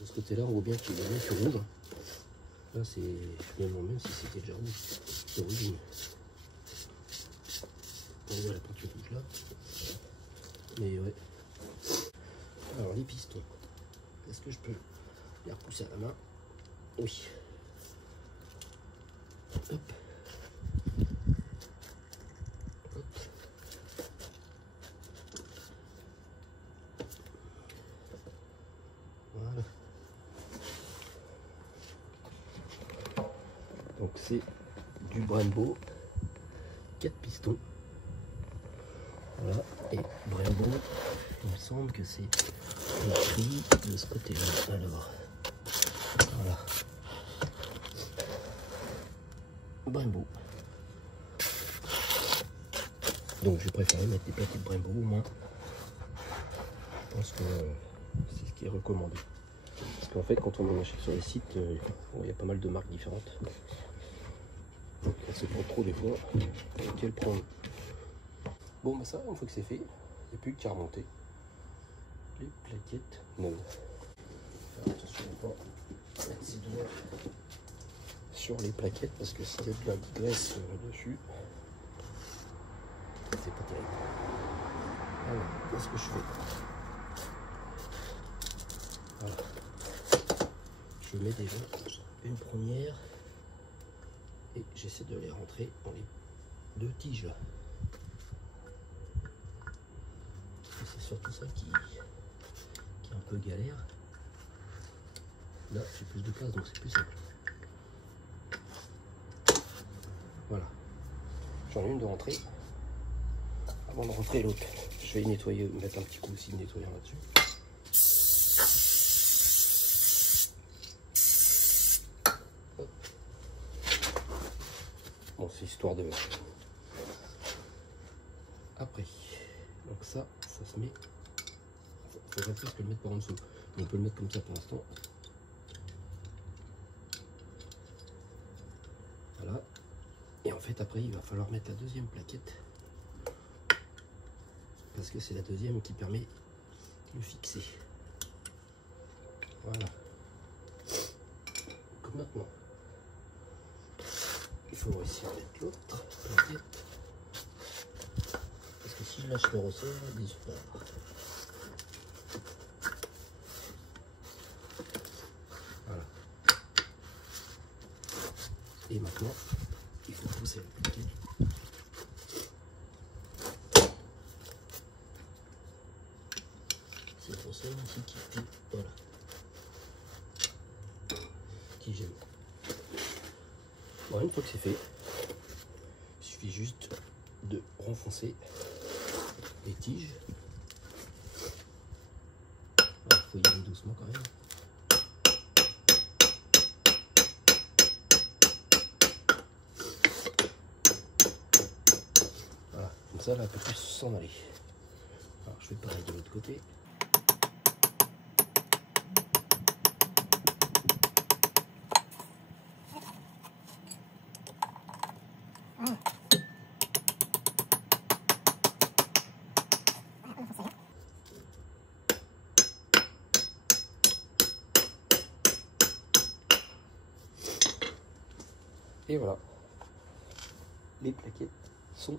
De ce côté là on voit bien qu'il est bien plus rouge. Là c'est finalement même si c'était déjà rouge d'origine. On voit la peinture rouge là. Mais ouais. Alors les pistons. Est-ce que je peux les repousser à la main? Oui. Hop. Hop. Voilà. Donc c'est du Brembo, 4 pistons. Voilà. Et Brembo, il me semble que c'est écrit de ce côté-là. Alors, voilà. Brembo. Donc je préfère mettre des plaquettes Brembo au moins. Je pense que c'est ce qui est recommandé. Parce qu'en fait quand on en achète sur les sites, il y a pas mal de marques différentes. Donc on ne sait pas trop des fois lesquelles prendre. Bon bah ça, une fois que c'est fait, il n'y a plus qu'à remonter les plaquettes neuves. Alors, attention à ne pas mettre ses doigts sur les plaquettes parce que s'il y a de la graisse dessus, c'est pas terrible. Alors, qu'est-ce que je fais? Voilà. Je mets déjà une première et j'essaie de les rentrer dans les deux tiges là. C'est surtout ça qui est un peu galère. Là j'ai plus de place donc c'est plus simple. Voilà. J'en ai une de rentrée. Avant de rentrer l'autre, je vais nettoyer, mettre un petit coup aussi de nettoyant là-dessus. Bon, c'est histoire de... Après, donc ça se met... Il faudrait presque le mettre par en dessous. On peut le mettre comme ça pour l'instant. Voilà. Et en fait, après, il va falloir mettre la deuxième plaquette. Parce que c'est la deuxième qui permet de fixer. Voilà. Donc maintenant, il faut réussir à mettre l'autre plaquette. Parce que si je lâche le ressort, il disparaît. Voilà. Et maintenant, il faut pousser la plaquette. C'est le ressort ici qui est... Voilà. Qui j'aime. Bon, une fois que c'est fait, il suffit juste de renfoncer les tiges. Il faut y aller doucement quand même. Voilà, comme ça, là, elle peut plus s'en aller. Alors, je fais pareil de l'autre côté. Et voilà, les plaquettes sont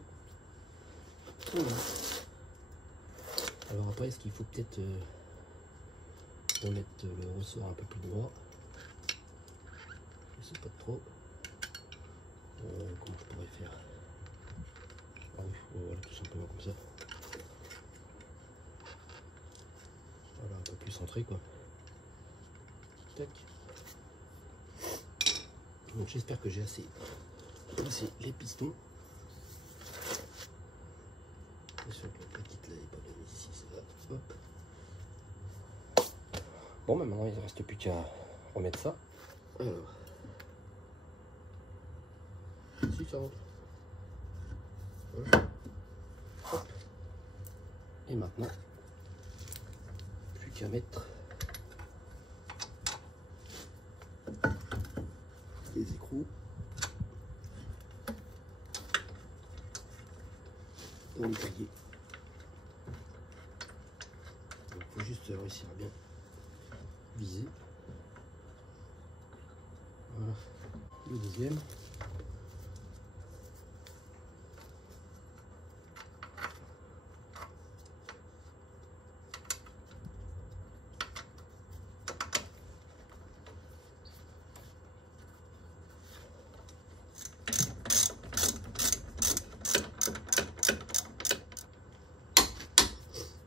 là. Alors après, est-ce qu'il faut peut-être remettre le ressort un peu plus droit? Je sais pas trop. Comment je pourrais faire? Ah oui, voilà, tout simplement comme ça. Voilà, un peu plus centré quoi. Tac. Donc j'espère que j'ai assez placé les pistons. C'est sûr que la plaquette là n'est pas bien mise ici, ça va. Hop. Bon, bah maintenant il ne reste plus qu'à remettre ça. Alors, si ça rentre. Voilà. Hop. Et maintenant, plus qu'à mettre les écrous. nettoyer. Il faut juste réussir à bien viser. Voilà, le deuxième.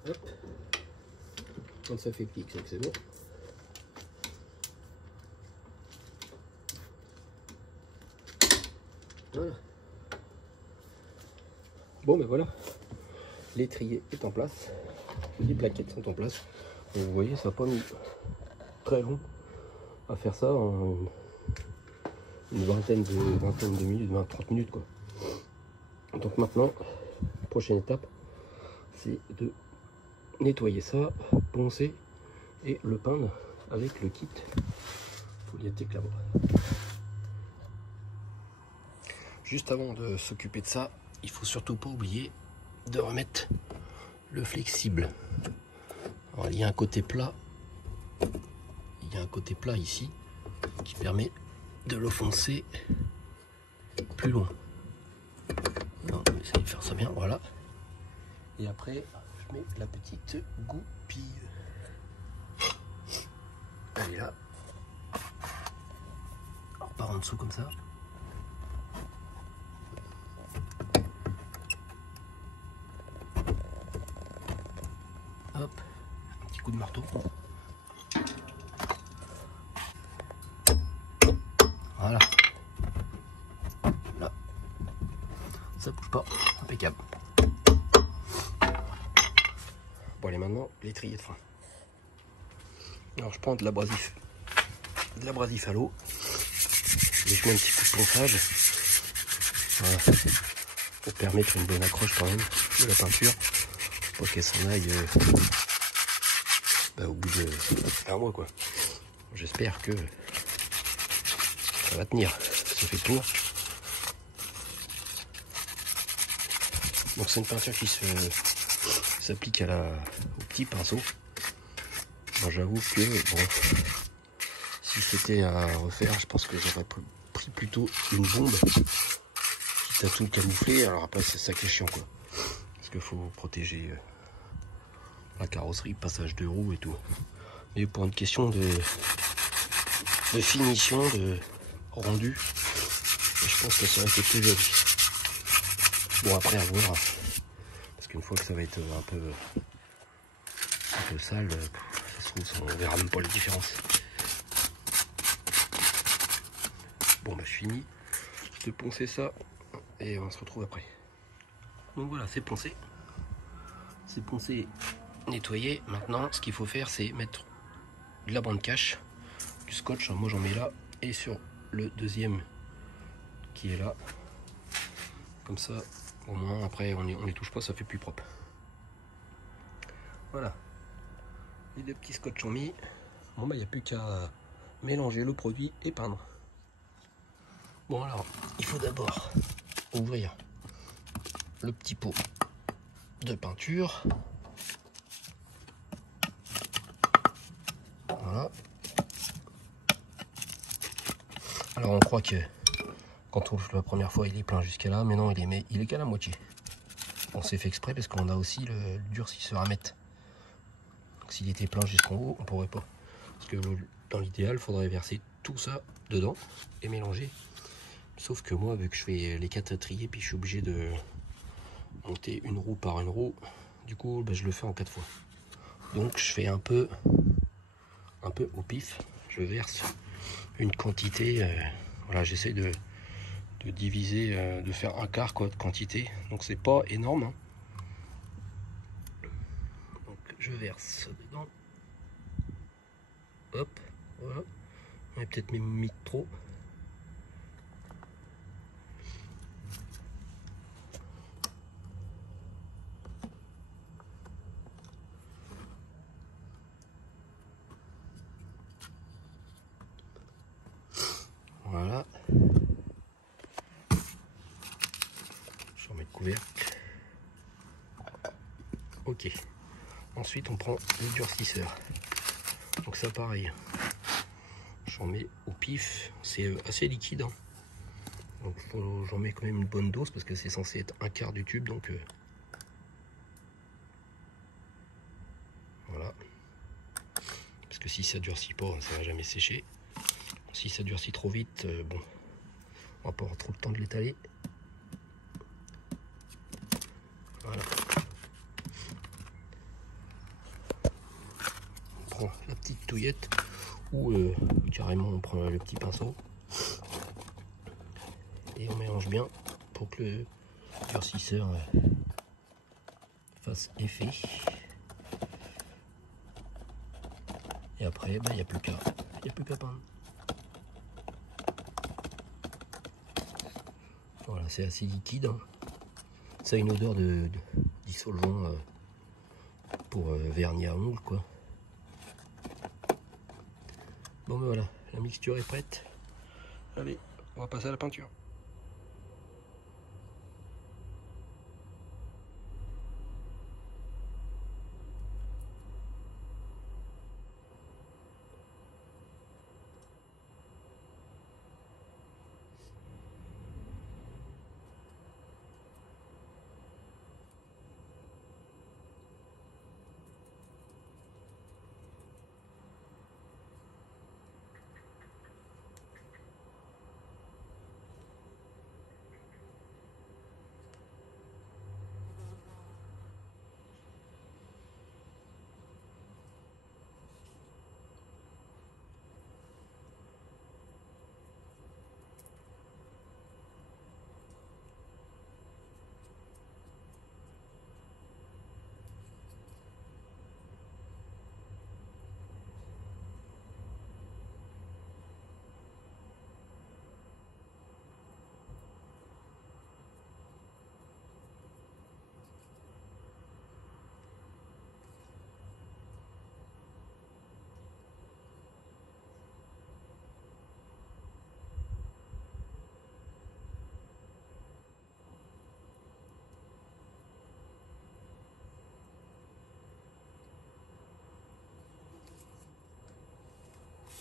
Hop. Quand ça fait clic, c'est que c'est bon. Voilà. Bon ben voilà, l'étrier est en place, les plaquettes sont en place. Et vous voyez, ça n'a pas mis très long à faire ça en une vingtaine de minutes, 20-30 minutes quoi. Donc maintenant, prochaine étape, c'est de nettoyer ça, poncer et le peindre avec le kit Foliate Éclat. Juste avant de s'occuper de ça, il faut surtout pas oublier de remettre le flexible. Alors, il y a un côté plat, ici qui permet de le foncer plus loin. Alors, on va essayer de faire ça bien, voilà. Et après, je mets la petite goupille. Elle est là. Alors, par en dessous comme ça. Hop, un petit coup de marteau. Voilà. Là. Ça bouge pas. Impeccable. Bon allez, maintenant, l'étrier de frein. Alors je prends de l'abrasif à l'eau. Et je mets un petit coup de ponçage. Voilà. Pour permettre une bonne accroche quand même de la peinture. Pour qu'elle s'en aille au bout d'un mois quoi. J'espère que ça va tenir. C'est fait pour. Donc c'est une peinture qui s'applique au petit pinceau. J'avoue que bon, si c'était à refaire, je pense que j'aurais pris plutôt une bombe, quitte à tout le camoufler. Alors après c'est ça qui est chiant quoi, parce qu'il faut protéger la carrosserie, passage de roues et tout. Mais pour une question de finition, de rendu, je pense que ça aurait été plus joli. Bon après à voir, parce qu'une fois que ça va être un peu sale, ça se trouve on verra même pas la différence. Bon bah je finis de poncer ça et on se retrouve après. Donc voilà, c'est poncé, nettoyé. Maintenant ce qu'il faut faire c'est mettre de la bande cache, du scotch. Moi j'en mets là et sur le deuxième qui est là, comme ça au moins après on les touche pas, ça fait plus propre. Voilà, les deux petits scotch sont mis. Bon bah il n'y a plus qu'à mélanger le produit et peindre. Bon alors il faut d'abord ouvrir le petit pot de peinture. Voilà. Alors on croit que quand on ouvre la première fois il est plein jusqu'à là, mais non il est qu'à la moitié. On s'est fait exprès parce qu'on a aussi le durcisseur à mettre. Donc s'il était plein jusqu'en haut, on pourrait pas. Parce que dans l'idéal, il faudrait verser tout ça dedans et mélanger. Sauf que moi, vu que je fais les 4 étriers, puis je suis obligé de monter une roue par une roue, du coup je le fais en 4 fois. Donc je fais un peu au pif. Je verse une quantité, voilà, j'essaie de diviser, de faire un quart quoi, de quantité. Donc c'est pas énorme, hein. Donc je verse dedans. Hop, voilà. On a peut-être même mis trop. Voilà. Je remets le couvercle. Ok. Ensuite on prend le durcisseur. Donc ça pareil. J'en mets au pif. C'est assez liquide. Hein. Donc j'en mets quand même une bonne dose parce que c'est censé être un quart du tube. Donc voilà. Parce que si ça durcit pas, ça va jamais sécher. Si ça durcit trop vite, bon, on va pas avoir trop le temps de l'étaler. Voilà. On prend la petite touillette ou carrément on prend le petit pinceau et on mélange bien pour que le durcisseur fasse effet. Et après, il n'y a plus qu'à peindre. Voilà, c'est assez liquide. Hein. Ça a une odeur de dissolvant pour vernis à ongles, quoi. Bon, ben voilà, la mixture est prête. Allez, on va passer à la peinture.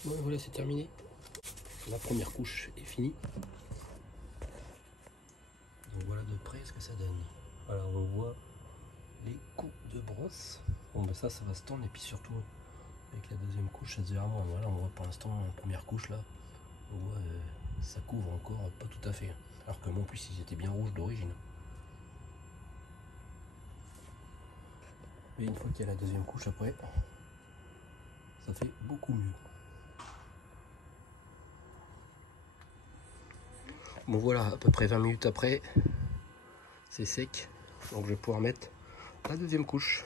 Bon, voilà, c'est terminé. La première couche est finie. Donc voilà de près ce que ça donne. Voilà, on voit les coups de brosse. Bon, ben ça va se tendre et puis surtout avec la deuxième couche, ça se verra moins. Voilà, on voit pour l'instant la première couche là, on voit ça couvre encore pas tout à fait. Alors que moi en plus ils étaient bien rouges d'origine. Mais une fois qu'il y a la deuxième couche après, ça fait beaucoup mieux. Bon voilà, à peu près 20 minutes après, c'est sec. Donc je vais pouvoir mettre la deuxième couche.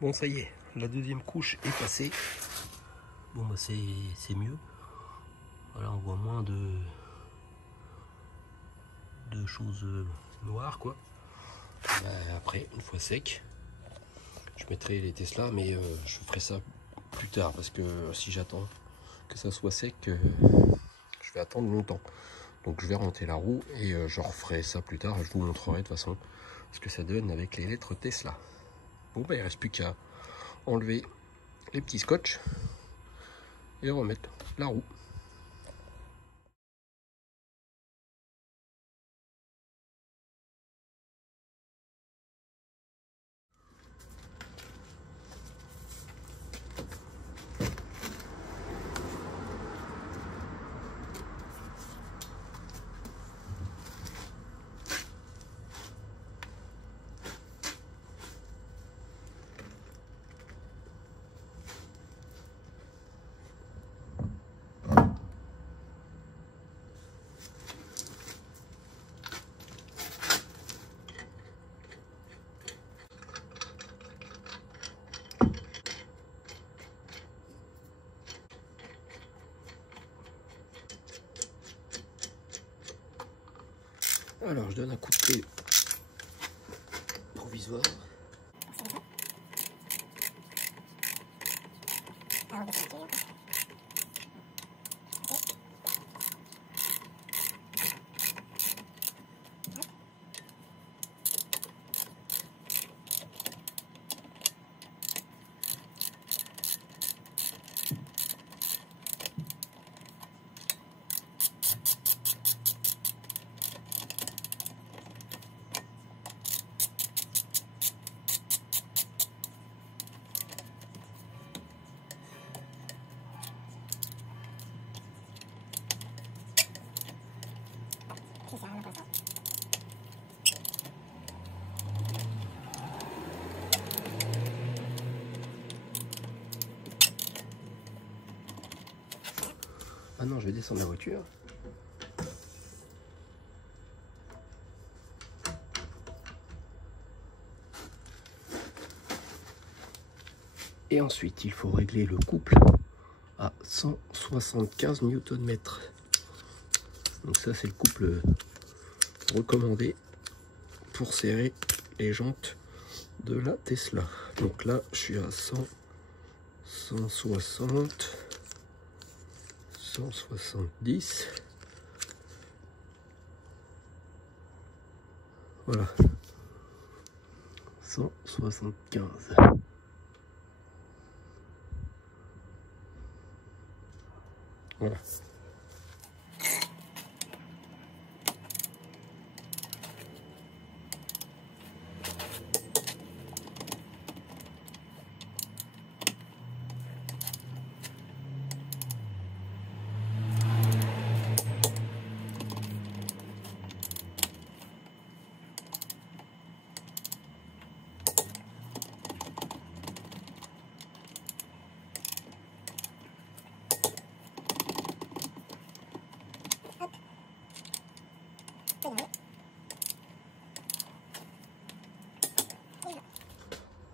Bon ça y est, la deuxième couche est passée. Bon bah c'est mieux. Voilà, on voit moins de choses noires quoi. Bah, après, une fois sec, je mettrai les Tesla, mais je ferai ça plus tard parce que si j'attends que ça soit sec, je vais attendre longtemps. Donc je vais remonter la roue et je referai ça plus tard. Je vous montrerai de toute façon ce que ça donne avec les lettres Tesla. Bon bah il ne reste plus qu'à enlever les petits scotch et remettre la roue. Alors je donne un coup de clé provisoire. Maintenant, je vais descendre la voiture. Et ensuite, il faut régler le couple à 175 Nm. Donc ça, c'est le couple recommandé pour serrer les jantes de la Tesla. Donc là, je suis à 100, 160, 170. Voilà. 175. Voilà.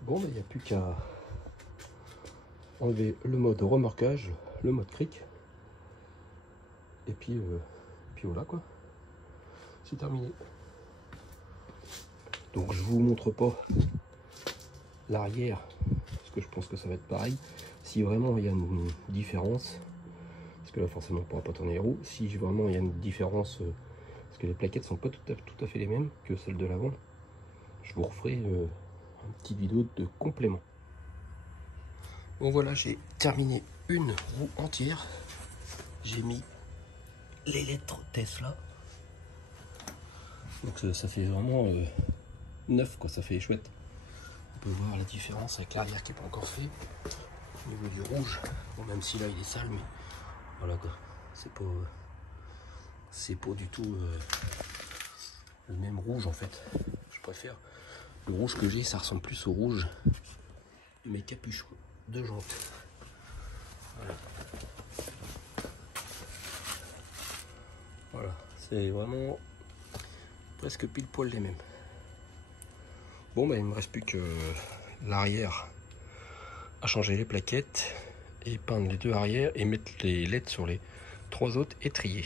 Bon, il n'y a plus qu'à enlever le mode remorquage, le mode cric, et puis voilà quoi, c'est terminé. Donc je vous montre pas l'arrière, parce que je pense que ça va être pareil. Si vraiment il y a une différence, parce que là forcément on ne pourra pas tourner les roues, si vraiment il y a une différence, parce que les plaquettes sont pas tout à fait les mêmes que celles de l'avant, je vous referai une petite vidéo de complément. Bon voilà, j'ai terminé une roue entière. J'ai mis les lettres Tesla. Donc ça fait vraiment neuf quoi, ça fait chouette. On peut voir la différence avec l'arrière qui n'est pas encore fait. Au niveau du rouge, bon, même si là il est sale, mais voilà quoi. C'est pas du tout le même rouge en fait. Je préfère le rouge que j'ai, ça ressemble plus au rouge de mes capuchons de jantes. Voilà. Voilà, c'est vraiment presque pile poil les mêmes. Bon bah il me reste plus que l'arrière à changer les plaquettes et peindre les deux arrières et mettre les LED sur les trois autres et trier.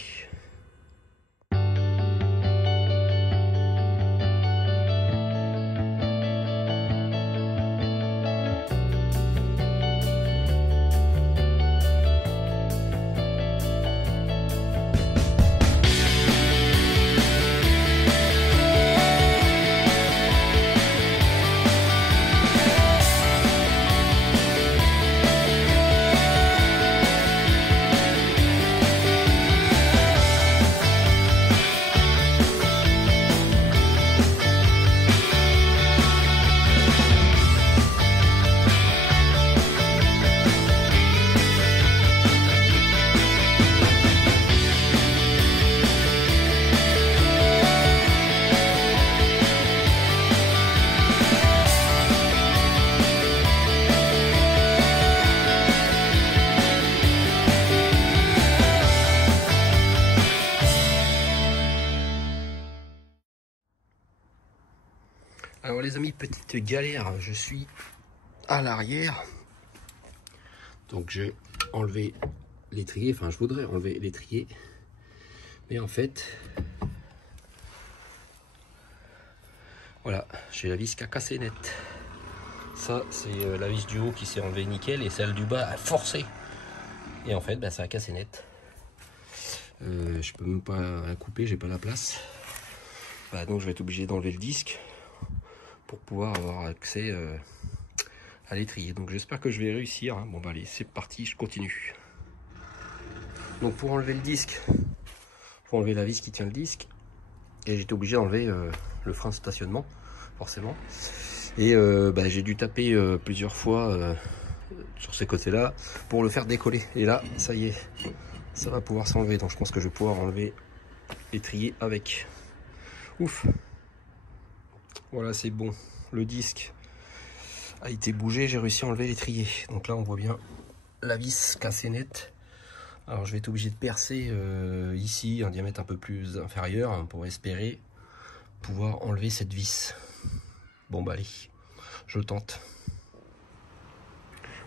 Alors les amis, petite galère, je suis à l'arrière, donc j'ai enlevé l'étrier, enfin je voudrais enlever l'étrier, mais en fait Voilà, j'ai la vis qui a cassé net. Ça, c'est la vis du haut qui s'est enlevée nickel et celle du bas a forcé. Et en fait, bah, ça a cassé net. Je peux même pas la couper, j'ai pas la place. Bah, donc je vais être obligé d'enlever le disque pour pouvoir avoir accès à l'étrier. Donc j'espère que je vais réussir. Hein. Bon bah allez, c'est parti, je continue. Donc pour enlever le disque, faut enlever la vis qui tient le disque. Et j'étais obligé d'enlever le frein de stationnement, forcément. Et bah, j'ai dû taper plusieurs fois sur ces côtés-là pour le faire décoller. Et là, ça y est, ça va pouvoir s'enlever. Donc je pense que je vais pouvoir enlever l'étrier avec. Ouf. Voilà, c'est bon. Le disque a été bougé, j'ai réussi à enlever l'étrier. Donc là, on voit bien la vis cassée nette. Alors je vais être obligé de percer ici un diamètre un peu plus inférieur hein, pour espérer pouvoir enlever cette vis. Bon bah allez, je tente.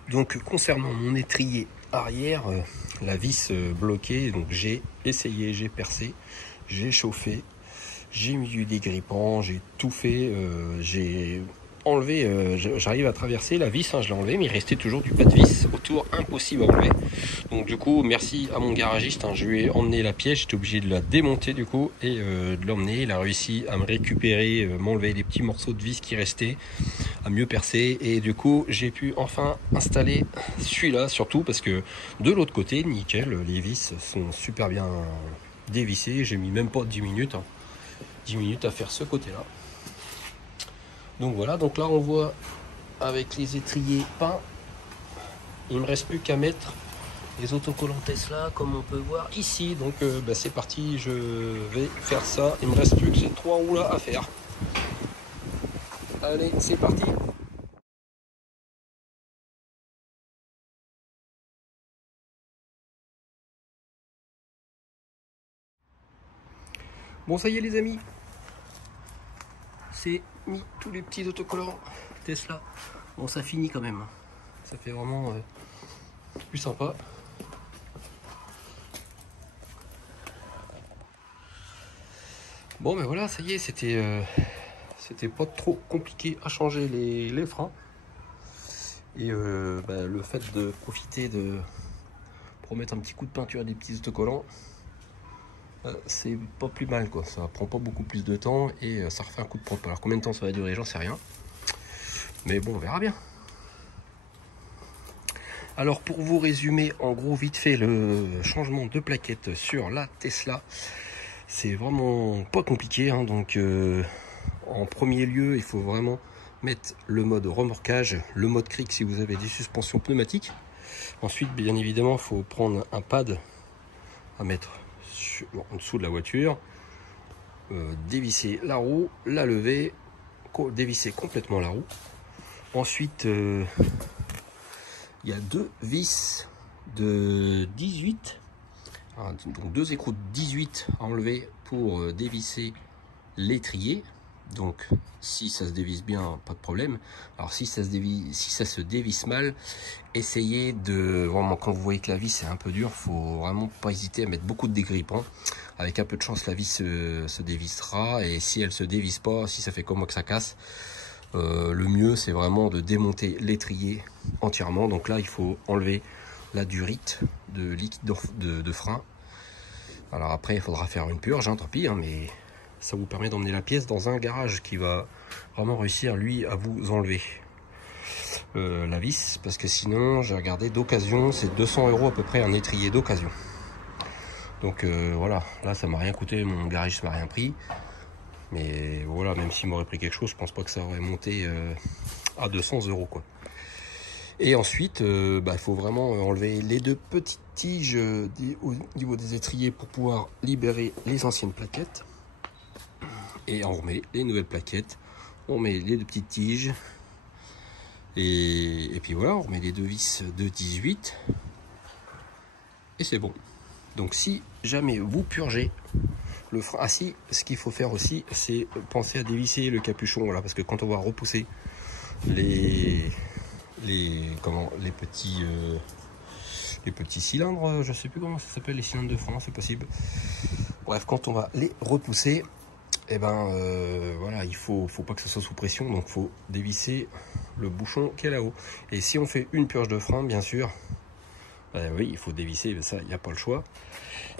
Donc concernant mon étrier arrière, la vis bloquée, donc j'ai essayé, j'ai percé, j'ai chauffé, j'ai mis du dégrippant, j'ai tout fait, j'ai enlevé, j'arrive à traverser la vis, hein, je l'ai enlevé, mais il restait toujours du pas de vis autour, impossible à enlever. Donc du coup, merci à mon garagiste, hein, je lui ai emmené la pièce, j'étais obligé de la démonter du coup et de l'emmener. Il a réussi à me récupérer, m'enlever les petits morceaux de vis qui restaient, à mieux percer et du coup j'ai pu enfin installer celui-là, surtout parce que de l'autre côté, nickel, les vis sont super bien dévissées, j'ai mis même pas 10 minutes, hein, 10 minutes à faire ce côté-là. Donc voilà, donc là on voit avec les étriers peints, il ne me reste plus qu'à mettre les autocollants Tesla comme on peut voir ici. Donc bah, c'est parti, je vais faire ça. Il me reste plus que ces 3 roues là à faire. Allez, c'est parti. Bon ça y est les amis, c'est mis tous les petits autocollants Tesla. Bon ça finit quand même, ça fait vraiment plus sympa. Bon ben voilà, ça y est, c'était pas trop compliqué à changer les freins. Et bah, le fait de profiter pour mettre un petit coup de peinture et des petits autocollants, c'est pas plus mal quoi, ça prend pas beaucoup plus de temps et ça refait un coup de pompe. Alors combien de temps ça va durer, j'en sais rien, mais bon on verra bien. Alors pour vous résumer en gros vite fait le changement de plaquette sur la Tesla, c'est vraiment pas compliqué hein. Donc en premier lieu il faut vraiment mettre le mode remorquage, le mode cric si vous avez des suspensions pneumatiques. Ensuite bien évidemment il faut prendre un pad à mettre en dessous de la voiture, dévisser la roue, la lever, dévisser complètement la roue. Ensuite il y a 2 vis de 18, donc 2 écrous de 18 à enlever pour dévisser l'étrier. Donc si ça se dévisse bien, pas de problème. Alors si ça se dévisse mal, essayez de vraiment, quand vous voyez que la vis est un peu dure, faut vraiment pas hésiter à mettre beaucoup de dégrippant. Avec un peu de chance la vis se dévissera, et si elle se dévisse pas, si ça fait comme moi que ça casse, le mieux c'est vraiment de démonter l'étrier entièrement. Donc là il faut enlever la durite de liquide de frein. Alors après il faudra faire une purge, hein, tant pis, hein, mais ça vous permet d'emmener la pièce dans un garage qui va vraiment réussir lui à vous enlever la vis, parce que sinon j'ai regardé d'occasion, c'est 200 € à peu près un étrier d'occasion. Donc voilà, là ça m'a rien coûté, mon garagiste m'a rien pris, mais voilà, même s'il m'aurait pris quelque chose, je pense pas que ça aurait monté à 200 € quoi. Et ensuite il faut vraiment enlever les 2 petites tiges au niveau des étriers pour pouvoir libérer les anciennes plaquettes. Et on remet les nouvelles plaquettes, on met les 2 petites tiges, et puis voilà, on remet les 2 vis de 18, et c'est bon. Donc si jamais vous purgez le frein, si, ce qu'il faut faire aussi, c'est penser à dévisser le capuchon, voilà, parce que quand on va repousser les petits cylindres, je sais plus comment ça s'appelle, les cylindres de frein, c'est possible. Bref, quand on va les repousser, et ben voilà, il faut pas que ça soit sous pression, donc faut dévisser le bouchon qui est là-haut. Et si on fait une purge de frein, bien sûr, oui, il faut dévisser, mais ça, il n'y a pas le choix.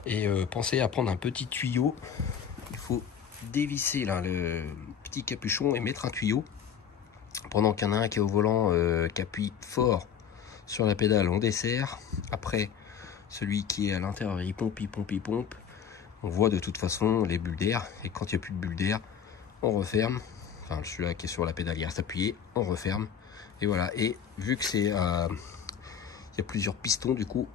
Et pensez à prendre un petit tuyau. Il faut dévisser là le petit capuchon et mettre un tuyau. Pendant qu'il y en a un qui est au volant, qui appuie fort sur la pédale, on desserre. Après, celui qui est à l'intérieur, il pompe, il pompe, il pompe. On voit de toute façon les bulles d'air. Et quand il n'y a plus de bulles d'air, on referme. Enfin, celui-là qui est sur la pédale, il reste appuyé, on referme. Et voilà. Et vu que c'est, il y a plusieurs pistons, du coup,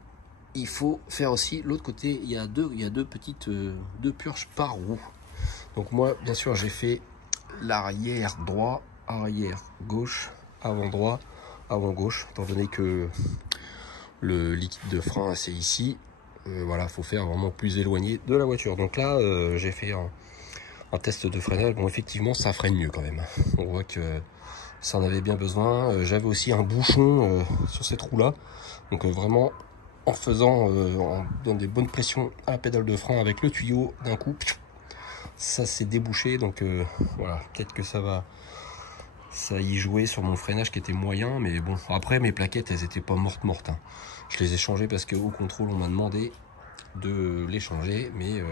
il faut faire aussi l'autre côté. Il y a deux petites deux purges par roue. Donc moi, bien sûr, j'ai fait l'arrière droit, arrière gauche, avant droit, avant gauche, étant donné que le liquide de frein c'est ici. Voilà, faut faire vraiment plus éloigné de la voiture. Donc là, j'ai fait un test de freinage. Bon, effectivement, ça freine mieux quand même. On voit que ça en avait bien besoin. J'avais aussi un bouchon sur cette roue là. Donc vraiment, en faisant, en donnant des bonnes pressions à la pédale de frein avec le tuyau, d'un coup, ça s'est débouché. Donc voilà, peut-être que ça va y jouer sur mon freinage qui était moyen. Mais bon, après mes plaquettes, elles étaient pas mortes. Hein. Je les ai changées parce qu'au contrôle, on m'a demandé de les changer. Mais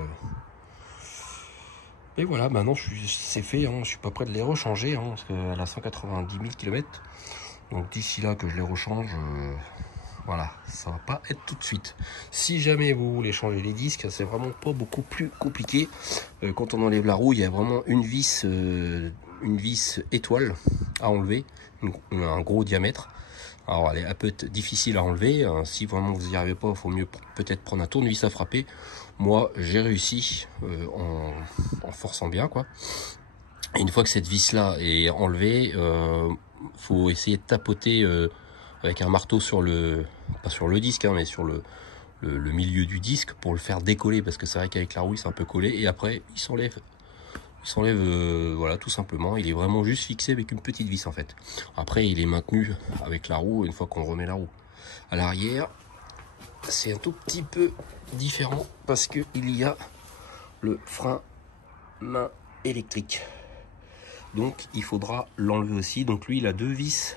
et voilà, maintenant c'est fait. Hein, je suis pas prêt de les rechanger. Hein, parce qu'elle a 190 000 km. Donc d'ici là que je les rechange, voilà, ça va pas être tout de suite. Si jamais vous voulez changer les disques, c'est vraiment pas beaucoup plus compliqué. Quand on enlève la roue, il y a vraiment une vis étoile à enlever, un gros diamètre. Alors elle est un peu difficile à enlever. Si vraiment vous n'y arrivez pas, il faut mieux peut-être prendre un tournevis à frapper. Moi j'ai réussi en forçant bien quoi. Et une fois que cette vis là est enlevée, faut essayer de tapoter avec un marteau sur pas sur le disque, hein, mais sur le milieu du disque pour le faire décoller, parce que c'est vrai qu'avec la roue c'est un peu collé. Et après il s'enlève. Voilà, tout simplement. Il est vraiment juste fixé avec une petite vis en fait. Après il est maintenu avec la roue une fois qu'on remet la roue. À l'arrière c'est un tout petit peu différent parce que il y a le frein main électrique. Donc il faudra l'enlever aussi. Donc lui il a deux vis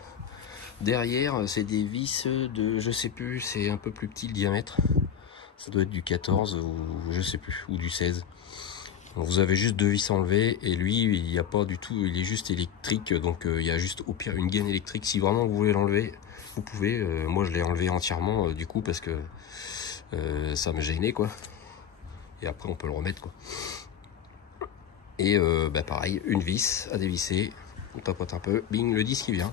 derrière, c'est des vis de je sais plus, c'est un peu plus petit le diamètre. Ça doit être du 14 ou je sais plus, ou du 16. Donc vous avez juste deux vis enlevées et lui il n'y a pas du tout, il est juste électrique. Donc il y a juste au pire une gaine électrique. Si vraiment vous voulez l'enlever, vous pouvez. Moi je l'ai enlevé entièrement du coup parce que ça me gênait quoi. Et après on peut le remettre quoi. Et pareil, une vis à dévisser, on tapote un peu, bing, le disque il vient.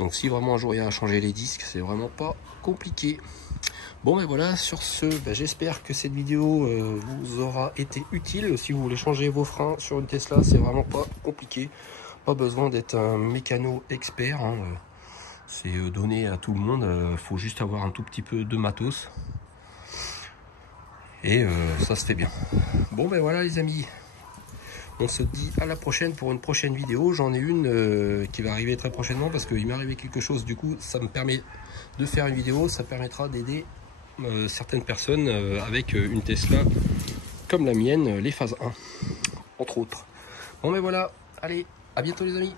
Donc si vraiment un jour il y a à changer les disques, c'est vraiment pas compliqué. Bon ben voilà, sur ce, j'espère que cette vidéo vous aura été utile. Si vous voulez changer vos freins sur une Tesla, c'est vraiment pas compliqué. Pas besoin d'être un mécano expert, hein. C'est donné à tout le monde, faut juste avoir un tout petit peu de matos. Et ça se fait bien. Bon ben voilà les amis. On se dit à la prochaine pour une prochaine vidéo. J'en ai une qui va arriver très prochainement parce qu'il m'est arrivé quelque chose. Du coup, ça me permet de faire une vidéo. Ça permettra d'aider certaines personnes avec une Tesla comme la mienne, les phases 1, entre autres. Bon, mais voilà. Allez, à bientôt les amis.